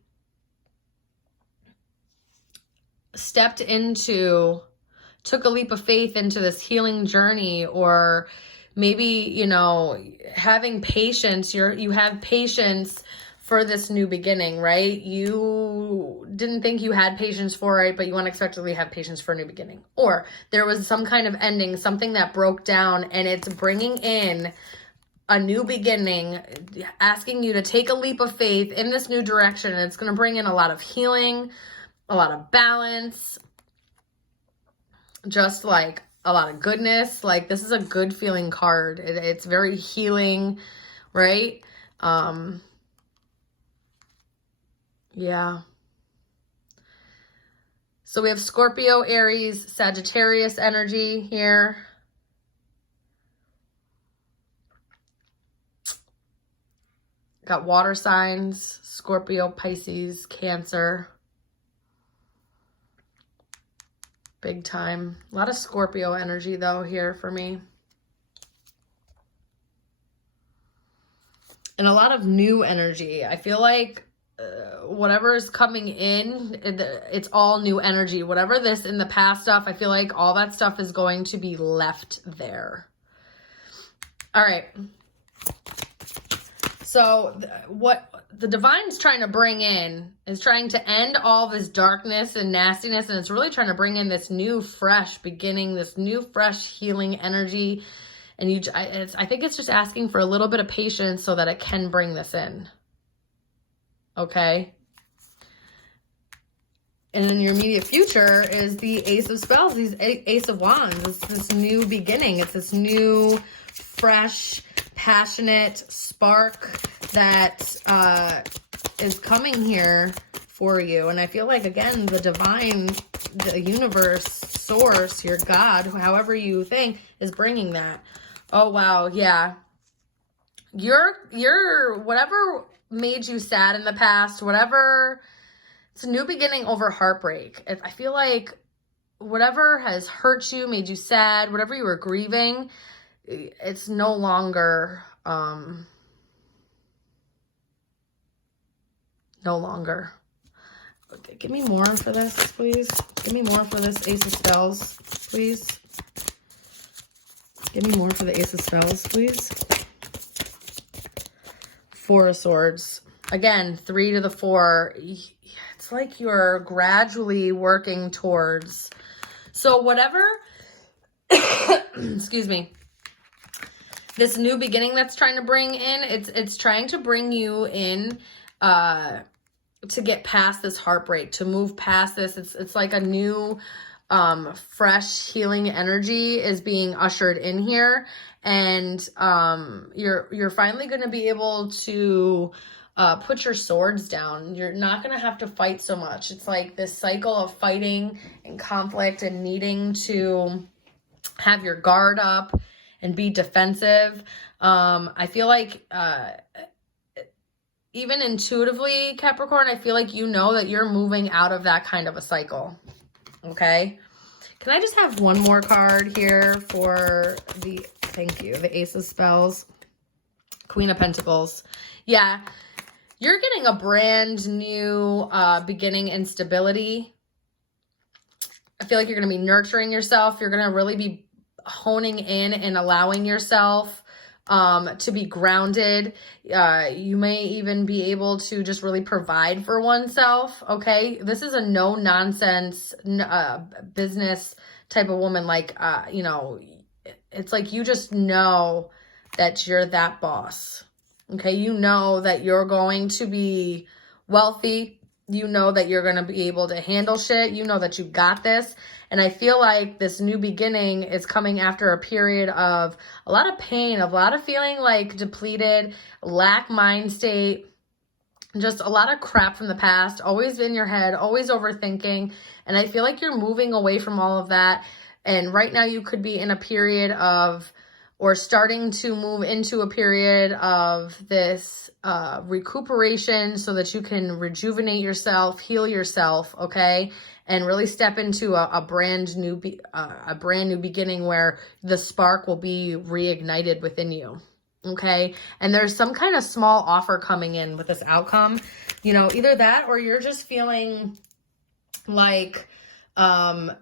took a leap of faith into this healing journey, or maybe, you know, having patience, you have patience for this new beginning, right? You didn't think you had patience for it, but you unexpectedly have patience for a new beginning. Or there was some kind of ending, something that broke down, and it's bringing in a new beginning, asking you to take a leap of faith in this new direction. And it's going to bring in a lot of healing, a lot of balance, just like a lot of goodness. Like, this is a good feeling card. It's very healing, right? Yeah. So we have Scorpio, Aries, Sagittarius energy here. Got water signs, Scorpio, Pisces, Cancer. Big time. A lot of Scorpio energy though here for me. And a lot of new energy. I feel like whatever is coming in, it's all new energy. Whatever this in the past stuff, I feel like all that stuff is going to be left there. All right. So what the divine's trying to bring in is trying to end all this darkness and nastiness, and it's really trying to bring in this new fresh beginning, this new fresh healing energy. And I think it's just asking for a little bit of patience so that it can bring this in. Okay? And in your immediate future is the Ace of Spells, these Ace of Wands. It's this new beginning. It's this new, fresh, passionate spark that is coming here for you. And I feel like, again, the divine, the universe, source, your God, however you think, is bringing that. Oh, wow. Yeah. You're whatever made you sad in the past, whatever, it's a new beginning over heartbreak. I feel like whatever has hurt you, made you sad, whatever you were grieving, it's no longer, no longer. Okay, give me more for this, please. Give me more for this Ace of Spells, please. Give me more for the Ace of Spells, please. Four of Swords. Again, 3 to the 4. It's like you're gradually working towards. So whatever, excuse me, this new beginning that's trying to bring in, it's trying to bring you in to get past this heartbreak, to move past this. It's like a new fresh healing energy is being ushered in here, and you're finally going to be able to put your swords down. You're not going to have to fight so much. It's like this cycle of fighting and conflict and needing to have your guard up and be defensive. I feel like even intuitively, Capricorn, I feel like you know that you're moving out of that kind of a cycle. Okay. Can I just have one more card here for the, thank you, the Ace of Spells, Queen of Pentacles. Yeah, you're getting a brand new beginning and stability. I feel like you're going to be nurturing yourself. You're going to really be honing in and allowing yourself to be grounded. You may even be able to just really provide for oneself, okay? This is a no-nonsense business type of woman. Like, you know, it's like you just know that you're that boss, okay? You know that you're going to be wealthy. You know that you're going to be able to handle shit. You know that you got this. And I feel like this new beginning is coming after a period of a lot of pain, a lot of feeling like depleted, lack mind state, just a lot of crap from the past, always in your head, always overthinking. And I feel like you're moving away from all of that. And right now you could be in a period of, or starting to move into a period of this recuperation so that you can rejuvenate yourself, heal yourself, okay? And really step into a brand new beginning where the spark will be reignited within you, okay? And there's some kind of small offer coming in with this outcome, you know, either that or you're just feeling like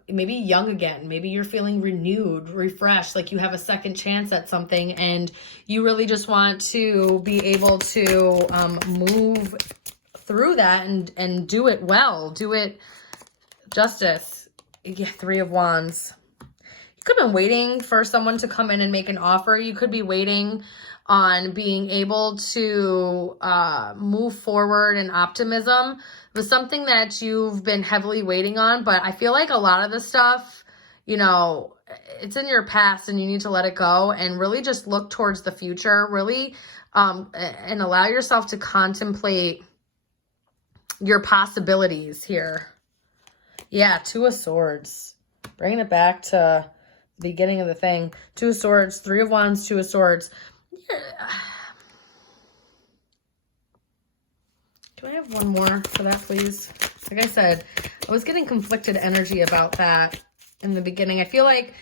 maybe young again. Maybe you're feeling renewed, refreshed, like you have a second chance at something and you really just want to be able to move through that and do it well, do it justice. Yeah, 3 of Wands. You could have been waiting for someone to come in and make an offer. You could be waiting on being able to move forward in optimism. It was something that you've been heavily waiting on, but I feel like a lot of the stuff, you know, it's in your past and you need to let it go and really just look towards the future, really, and allow yourself to contemplate your possibilities here. Yeah, 2 of Swords. Bringing it back to the beginning of the thing. 2 of Swords, 3 of Wands, 2 of Swords. Do I have one more for that, please? Like I said, I was getting conflicted energy about that in the beginning. I feel like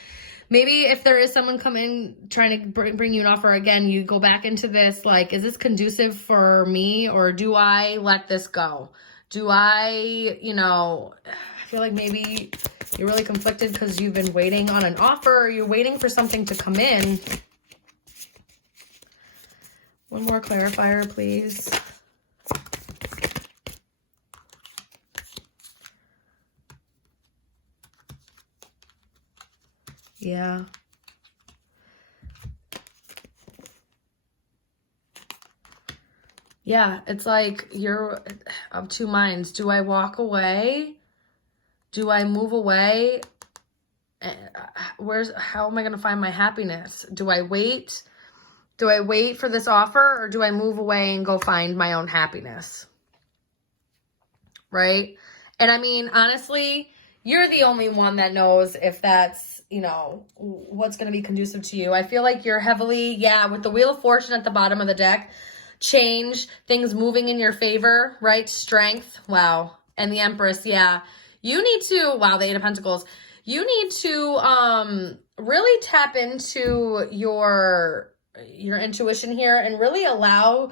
maybe if there is someone coming trying to bring you an offer again, you go back into this, like, is this conducive for me or do I let this go? Do I, you know, I feel like maybe you're really conflicted because you've been waiting on an offer or you're waiting for something to come in. One more clarifier, please. Yeah. Yeah, it's like you're of 2 minds. Do I walk away? Do I move away? How am I going to find my happiness? Do I wait? Do I wait for this offer or do I move away and go find my own happiness? Right? And I mean, honestly, you're the only one that knows if that's, you know, what's going to be conducive to you. I feel like you're heavily, yeah, with the Wheel of Fortune at the bottom of the deck, change, things moving in your favor, right? Strength, wow. And the Empress, yeah. You need to, wow, the 8 of Pentacles. You need to really tap into your intuition here and really allow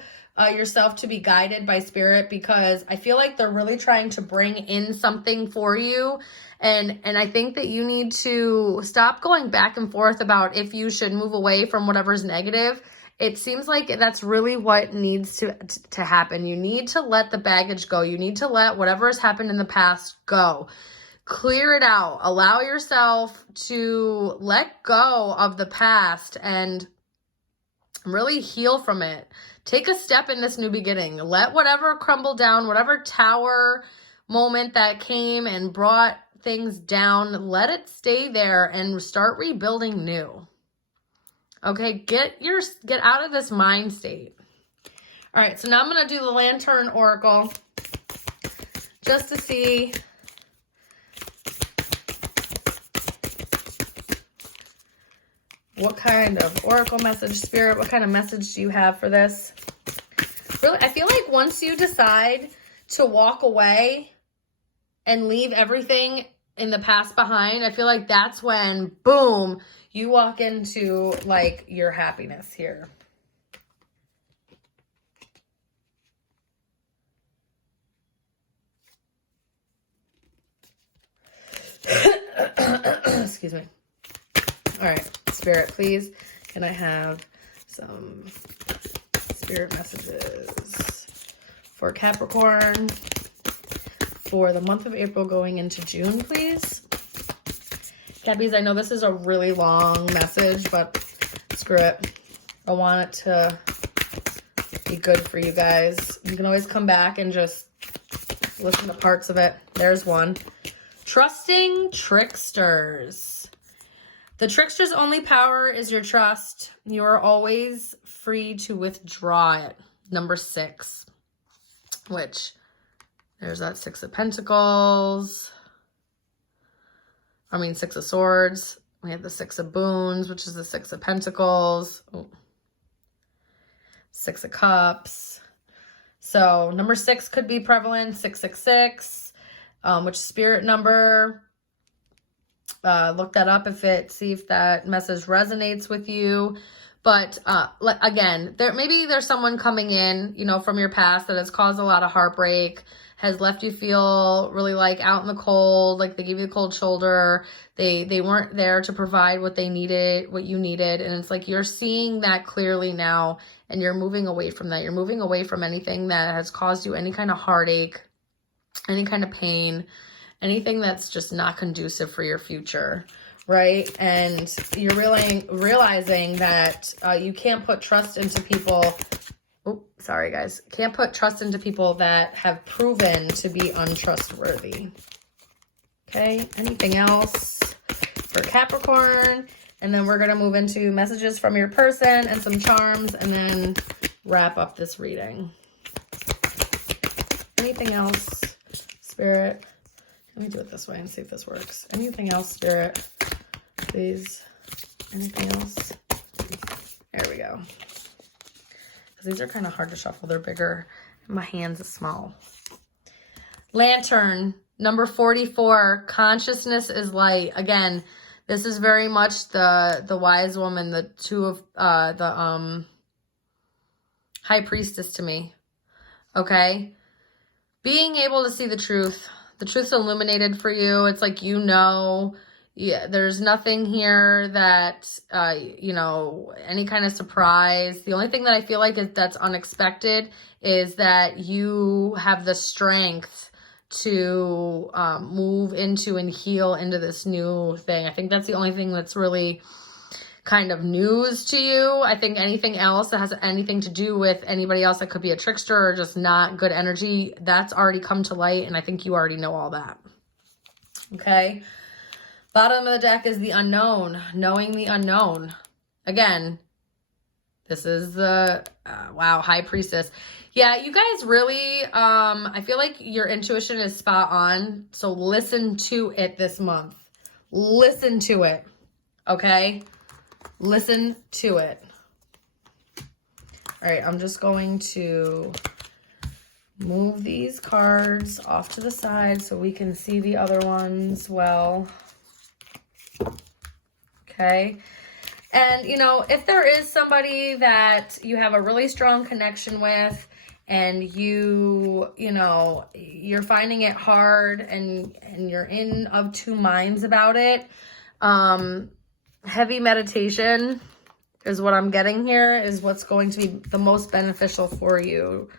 yourself to be guided by spirit, because I feel like they're really trying to bring in something for you. And I think that you need to stop going back and forth about if you should move away from whatever's negative. It seems like that's really what needs to happen. You need to let the baggage go. You need to let whatever has happened in the past go. Clear it out. Allow yourself to let go of the past and really heal from it. Take a step in this new beginning. Let whatever crumble down, whatever tower moment that came and brought things down, let it stay there and start rebuilding new. Okay, get out of this mind state. All right, so now I'm going to do the Lantern Oracle just to see what kind of oracle message, spirit, what kind of message do you have for this? Really, I feel like once you decide to walk away and leave everything in the past behind, I feel like that's when, boom, you walk into like your happiness here. Excuse me. All right, Spirit, please. Can I have some spirit messages for Capricorn for the month of April going into June, please. Cappies, I know this is a really long message, but screw it. I want it to be good for you guys. You can always come back and just listen to parts of it. There's one. Trusting tricksters. The trickster's only power is your trust. You are always free to withdraw it. Number 6, which there's that 6 of Pentacles. 6 of Swords. We have the 6 of Boons, which is the 6 of Pentacles. Ooh. 6 of Cups. So number 6 could be prevalent. 666, which Spirit number. Look that up see if that message resonates with you. But again, maybe there's someone coming in, from your past that has caused a lot of heartbreak, has left you feel really like out in the cold, like they gave you the cold shoulder. They weren't there to provide what you needed. And it's like you're seeing that clearly now and you're moving away from that. You're moving away from anything that has caused you any kind of heartache, any kind of pain, anything that's just not conducive for your future, right? And you're realizing that you can't put trust into people. Oh, sorry, guys. Can't put trust into people that have proven to be untrustworthy. Okay, anything else for Capricorn? And then we're going to move into messages from your person and some charms and then wrap up this reading. Anything else, Spirit? Let me do it this way and see if this works. Anything else, Spirit? Please. Anything else? There we go. These are kind of hard to shuffle. They're bigger. My hands are small. Lantern, number 44. Consciousness is light. Again, this is very much the wise woman, the 2 of the high priestess to me. Okay? Being able to see the truth. The truth's illuminated for you. It's like yeah, there's nothing here that, any kind of surprise. The only thing that I feel like that's unexpected is that you have the strength to move into and heal into this new thing. I think that's the only thing that's really kind of news to you. I think anything else that has anything to do with anybody else that could be a trickster or just not good energy, that's already come to light, and I think you already know all that. Okay? Bottom of the deck is the unknown, knowing the unknown. Again, this is the, wow, high priestess. Yeah, you guys really, I feel like your intuition is spot on. So listen to it this month. Listen to it, okay? Listen to it. All right, I'm just going to move these cards off to the side so we can see the other ones well. Okay. And, if there is somebody that you have a really strong connection with and you're finding it hard and you're in of 2 minds about it, heavy meditation is what I'm getting here, is what's going to be the most beneficial for you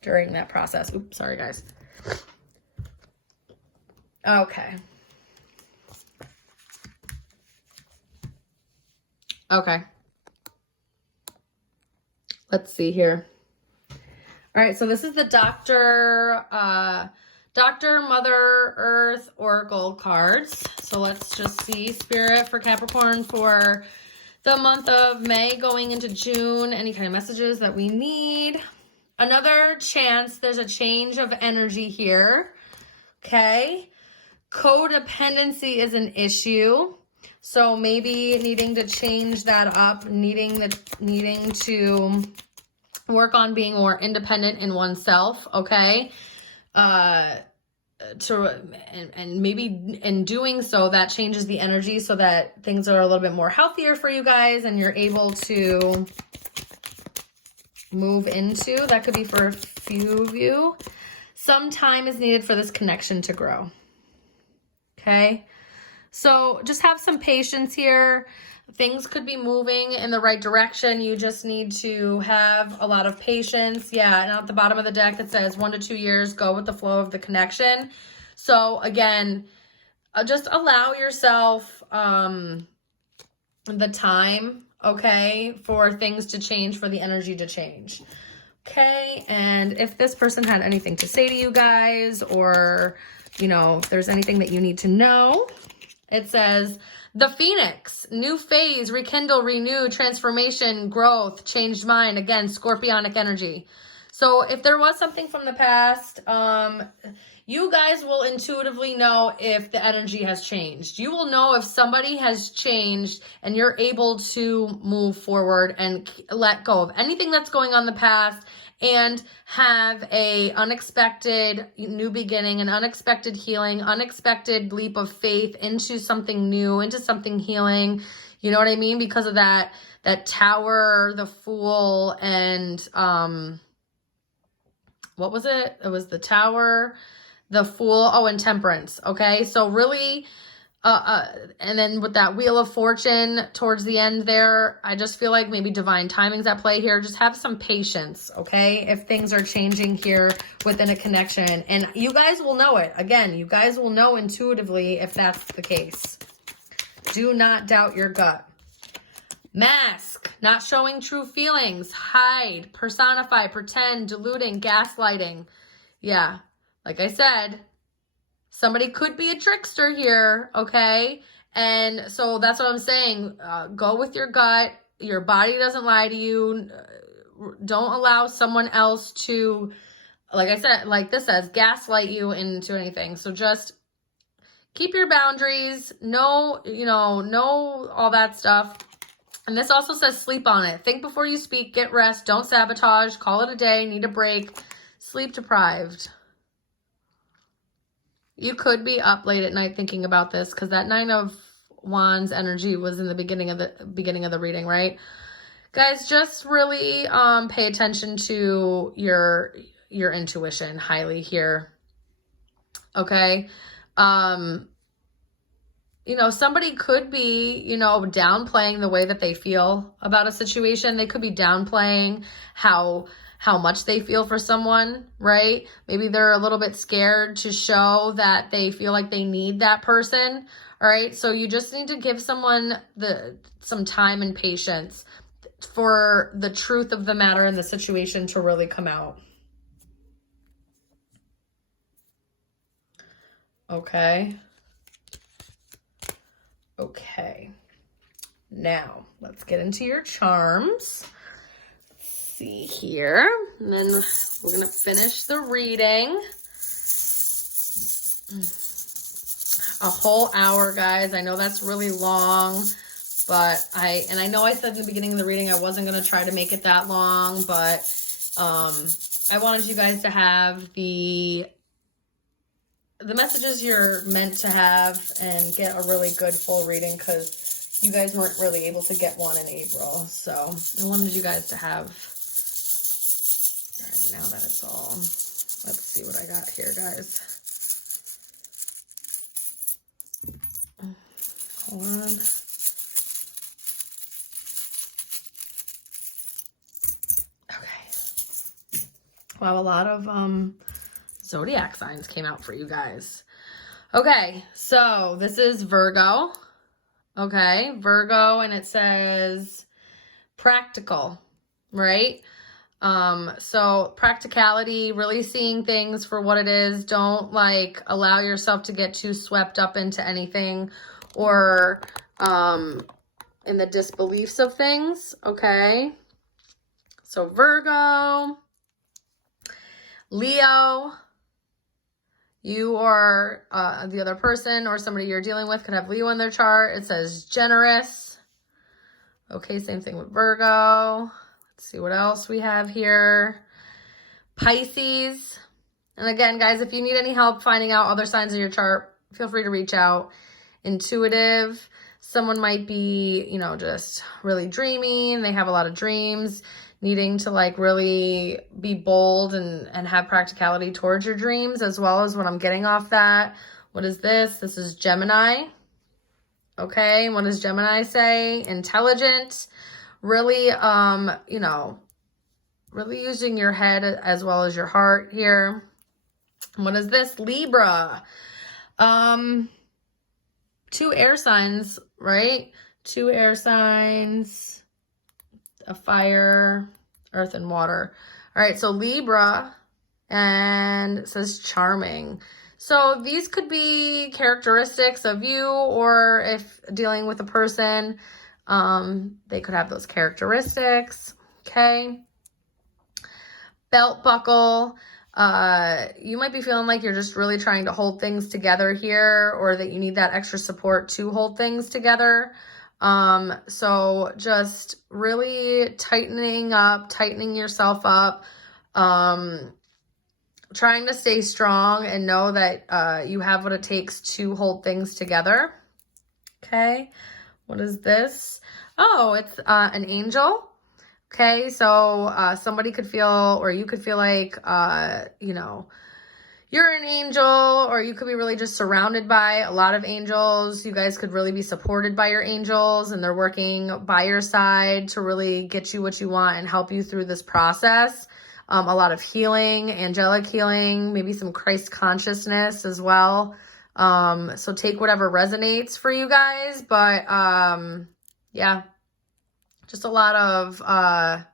during that process. Oops, sorry, guys. Okay. Okay. Let's see here. All right, so this is the Dr. Mother Earth Oracle cards. So let's just see, Spirit, for Capricorn for the month of May going into June. Any kind of messages that we need. Another chance. There's a change of energy here. Okay. Codependency is an issue. So maybe needing to change that up, needing to work on being more independent in oneself, okay? And maybe in doing so, that changes the energy so that things are a little bit more healthier for you guys and you're able to move into. That could be for a few of you. Some time is needed for this connection to grow, okay? So just have some patience here. things could be moving in the right direction. You just need to have a lot of patience. Yeah, and at the bottom of the deck, it says 1 to 2 years, go with the flow of the connection. So again, just allow yourself the time, okay, for things to change, for the energy to change. Okay, and if this person had anything to say to you guys, or, you know, if there's anything that you need to know, it says, the Phoenix, new phase, rekindle, renew, transformation, growth, changed mind. Again, scorpionic energy. So if there was something from the past, you guys will intuitively know if the energy has changed. You will know if somebody has changed and you're able to move forward and let go of anything that's going on in the past and have a unexpected new beginning, an unexpected healing, unexpected leap of faith into something new, into something healing. You know what I mean? Because of that Tower, the Fool, and what was it? It was the Tower, the Fool, and Temperance. Okay, so really, and then with that Wheel of Fortune towards the end there, I just feel like maybe divine timing's at play here. Just have some patience, okay, if things are changing here within a connection. And you guys will know it. Again, you guys will know intuitively if that's the case. Do not doubt your gut. Mask, not showing true feelings, hide, personify, pretend, deluding, gaslighting. Yeah, like I said, somebody could be a trickster here, okay? And so that's what I'm saying. Go with your gut. Your body doesn't lie to you. Don't allow someone else to, like I said, like this says, gaslight you into anything. So just keep your boundaries. Know all that stuff. And this also says sleep on it. Think before you speak. Get rest. Don't sabotage. Call it a day. Need a break. Sleep deprived. You could be up late at night thinking about this because that 9 of Wands energy was in the beginning of the reading, right? Guys, just really pay attention to your intuition highly here. Okay? Somebody could be, downplaying the way that they feel about a situation. They could be downplaying how much they feel for someone, right? Maybe they're a little bit scared to show that they feel like they need that person, all right? So you just need to give someone some time and patience for the truth of the matter and the situation to really come out. Okay. Okay. Now, let's get into your charms. See here, and then we're gonna finish the reading. A whole hour, guys. I know that's really long, but I know I said in the beginning of the reading I wasn't gonna try to make it that long, but I wanted you guys to have the messages you're meant to have and get a really good full reading, because you guys weren't really able to get one in April, so I wanted you guys to have. Now that it's all, let's see what I got here, guys. Hold on. Okay. Wow, a lot of zodiac signs came out for you guys. Okay, so this is Virgo. Okay, Virgo, and it says practical, right? So practicality, really seeing things for what it is. Don't allow yourself to get too swept up into anything or in the disbeliefs of things. Okay. So Virgo, Leo, you or the other person or somebody you're dealing with could have Leo in their chart. It says generous. Okay, same thing with Virgo. See what else we have here. Pisces. And again, guys, if you need any help finding out other signs of your chart, feel free to reach out. Intuitive. Someone might be, just really dreamy and they have a lot of dreams, needing to really be bold and have practicality towards your dreams, as well as what I'm getting off that. What is this? This is Gemini. Okay, what does Gemini say? Intelligent. Really, you know, really using your head as well as your heart here. What is this? Libra. 2 air signs, right? 2 air signs, a fire, earth, and water. All right, so Libra, and it says charming. So these could be characteristics of you, or if dealing with a person, they could have those characteristics. Okay. Belt buckle. You might be feeling like you're just really trying to hold things together here, or that you need that extra support to hold things together. So just really tightening yourself up, trying to stay strong and know that you have what it takes to hold things together. Okay, what is this? Oh, it's an angel. Okay, so somebody could feel, or you could feel like, you know, you're an angel, or you could be really just surrounded by a lot of angels. You guys could really be supported by your angels, and they're working by your side to really get you what you want and help you through this process. A lot of healing, angelic healing, maybe some Christ consciousness as well. So take whatever resonates for you guys, but yeah, just a lot of, I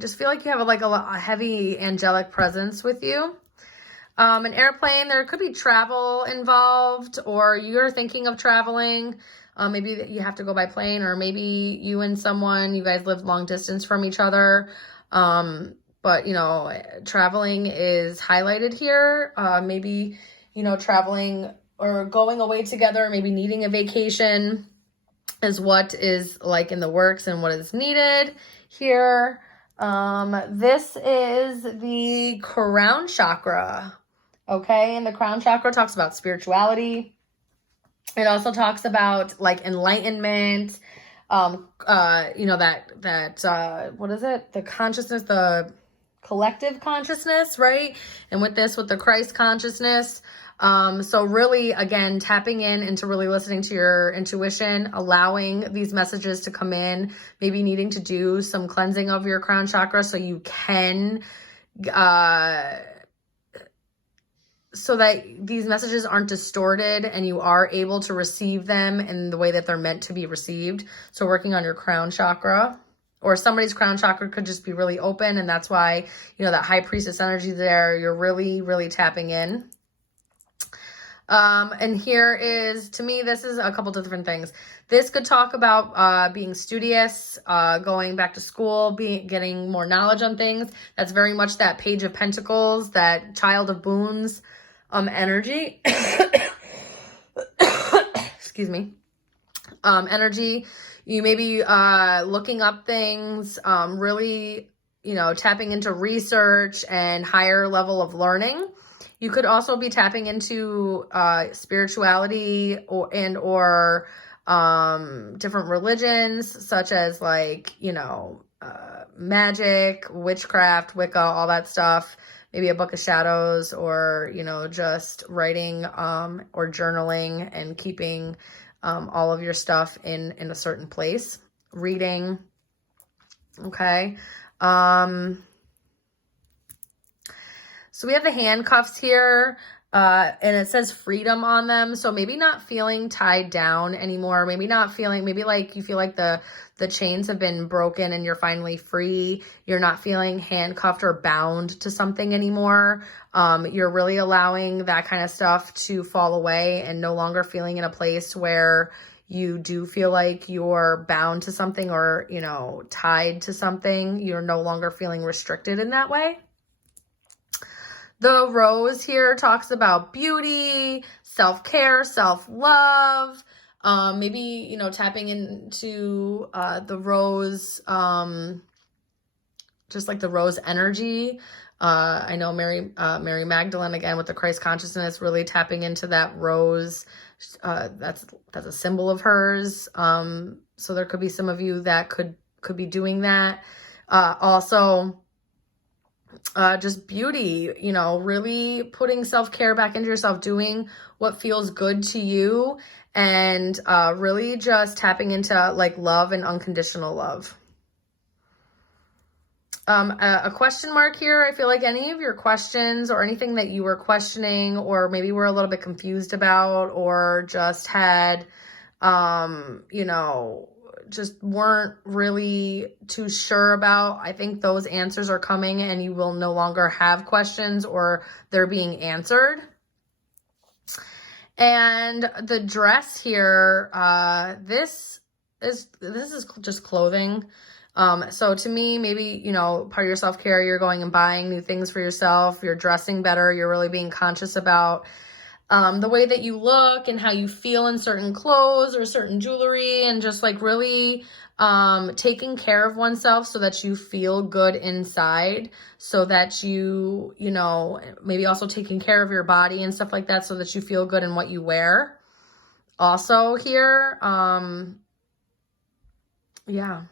just feel like you have a heavy angelic presence with you. An airplane, there could be travel involved, or you're thinking of traveling. Maybe you have to go by plane, or maybe you and someone, you guys live long distance from each other. But, you know, traveling is highlighted here. Maybe, you know, traveling or going away together, maybe needing a vacation is what is like in the works and what is needed here. This is the crown chakra. Okay, and the crown chakra talks about spirituality. It also talks about like enlightenment. You know, that what is it? The consciousness, the collective consciousness, right? And with the Christ consciousness. So really, again, tapping into really listening to your intuition, allowing these messages to come in, maybe needing to do some cleansing of your crown chakra so you can, so that these messages aren't distorted and you are able to receive them in the way that they're meant to be received. So working on your crown chakra, or somebody's crown chakra could just be really open, and that's why, you know, that high priestess energy there, you're really, really tapping in. And here is, to me, this is a couple of different things. This could talk about being studious, going back to school, getting more knowledge on things. That's very much that Page of Pentacles, that Child of Boons energy. Excuse me. Energy. You may be looking up things, really, you know, tapping into research and higher level of learning. You could also be tapping into spirituality or different religions, such as like, you know, magic, witchcraft, Wicca, all that stuff. Maybe a book of shadows, or, you know, just writing or journaling and keeping all of your stuff in a certain place. Reading. Okay. So we have the handcuffs here, and it says freedom on them. So maybe not feeling tied down anymore. Maybe like you feel like the chains have been broken and you're finally free. You're not feeling handcuffed or bound to something anymore. You're really allowing that kind of stuff to fall away and no longer feeling in a place where you do feel like you're bound to something, or, you know, tied to something. You're no longer feeling restricted in that way. The rose here talks about beauty, self-care, self-love. Maybe, you know, tapping into the rose, just like the rose energy. I know Mary Magdalene, again, with the Christ consciousness, really tapping into that rose. That's a symbol of hers. So there could be some of you that could be doing that. Also, just beauty, you know, really putting self-care back into yourself, doing what feels good to you, and really just tapping into like love and unconditional love. A question mark here. I feel like any of your questions or anything that you were questioning, or maybe were a little bit confused about, or just had, you know, just weren't really too sure about, I think those answers are coming and you will no longer have questions, or they're being answered. And the dress here, this is just clothing. So to me, maybe, you know, part of your self-care, you're going and buying new things for yourself, you're dressing better, you're really being conscious about the way that you look and how you feel in certain clothes or certain jewelry, and just like really taking care of oneself so that you feel good inside, so that you know, maybe also taking care of your body and stuff like that so that you feel good in what you wear. Also here, yeah.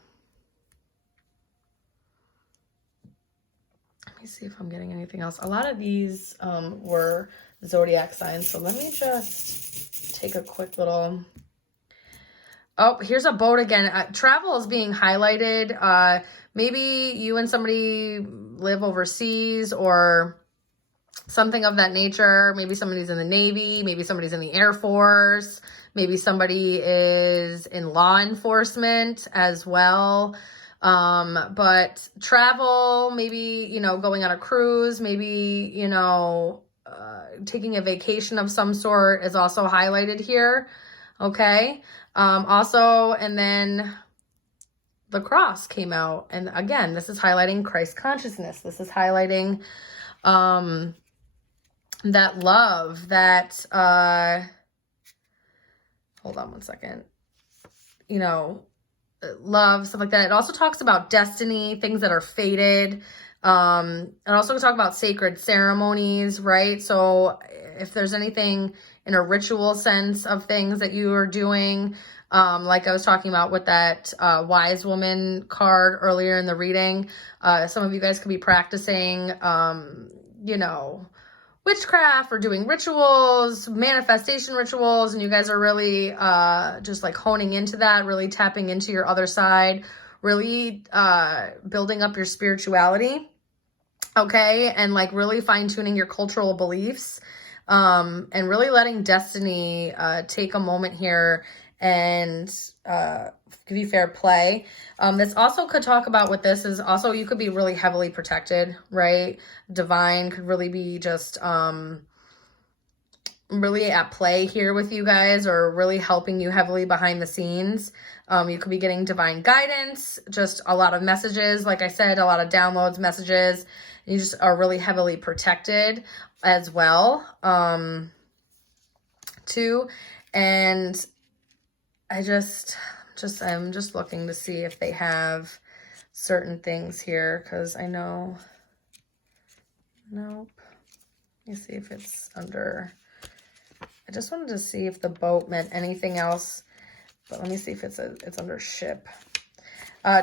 Let me see if I'm getting anything else. A lot of these were zodiac signs, so let me just take a quick little... Oh, here's a boat again. Travel is being highlighted. Maybe you and somebody live overseas or something of that nature. Maybe somebody's in the Navy. Maybe somebody's in the Air Force. Maybe somebody is in law enforcement as well. But travel, maybe, you know, going on a cruise, maybe, you know, taking a vacation of some sort is also highlighted here. Okay. Also, and then the cross came out. And again, this is highlighting Christ consciousness. This is highlighting, that love, that, hold on one second, you know, love, stuff like that. It also talks about destiny, things that are fated. And also talk about sacred ceremonies, right? So if there's anything in a ritual sense of things that you are doing, like I was talking about with that wise woman card earlier in the reading, some of you guys could be practicing, you know, witchcraft or doing rituals, manifestation rituals, and you guys are really just like honing into that, really tapping into your other side, really building up your spirituality, okay, and like really fine-tuning your cultural beliefs, and really letting destiny take a moment here and give you fair play. This also could talk about what this is. Also, you could be really heavily protected, right? Divine could really be just really at play here with you guys, or really helping you heavily behind the scenes. You could be getting divine guidance, just a lot of messages. Like I said, a lot of downloads, messages. You just are really heavily protected as well, too. And I'm just looking to see if they have certain things here, because I know, nope. Let me see if it's under, I just wanted to see if the boat meant anything else, but let me see if it's under ship.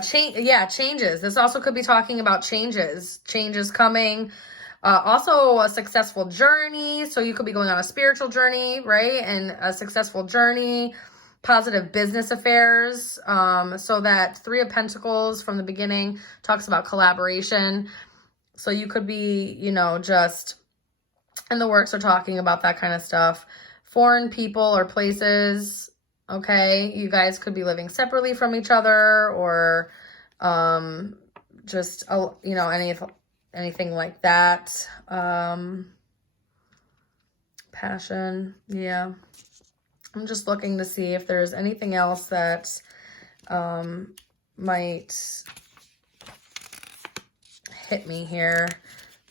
Changes. This also could be talking about changes coming. Also a successful journey. So you could be going on a spiritual journey, right? And a successful journey, positive business affairs. So that Three of Pentacles from the beginning talks about collaboration. So you could be, you know, just, and the works are talking about that kind of stuff. Foreign people or places. Okay, you guys could be living separately from each other, or just, you know, anything like that. Passion, yeah. I'm just looking to see if there's anything else that might hit me here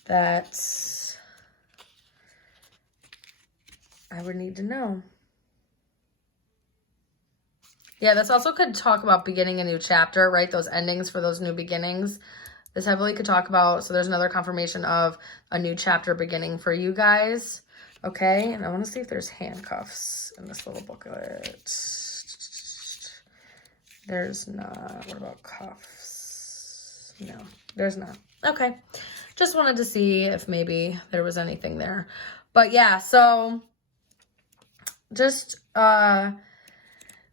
that I would need to know. Yeah, this also could talk about beginning a new chapter, right? Those endings for those new beginnings. This heavily could talk about, so there's another confirmation of a new chapter beginning for you guys. Okay, and I want to see if there's handcuffs in this little booklet. There's not. What about cuffs? No, there's not. Okay. Just wanted to see if maybe there was anything there. But yeah, so just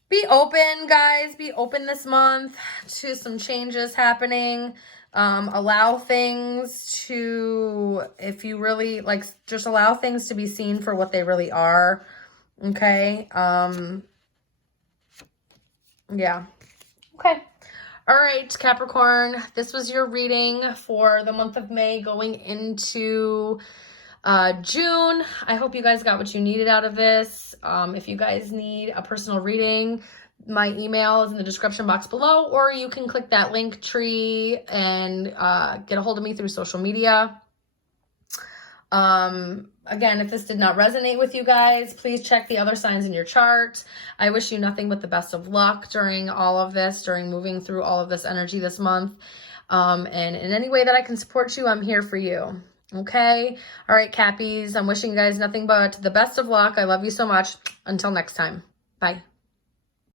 be open, guys. Be open this month to some changes happening. Allow things to, if you really like, just allow things to be seen for what they really are. Okay. Yeah. Okay. All right, Capricorn, this was your reading for the month of May going into June. I hope you guys got what you needed out of this. If you guys need a personal reading, my email is in the description box below, or you can click that link tree and get a hold of me through social media. Again, if this did not resonate with you guys, please check the other signs in your chart. I wish you nothing but the best of luck during all of this, during moving through all of this energy this month. And in any way that I can support you, I'm here for you. Okay? All right, Cappies, I'm wishing you guys nothing but the best of luck. I love you so much. Until next time. Bye.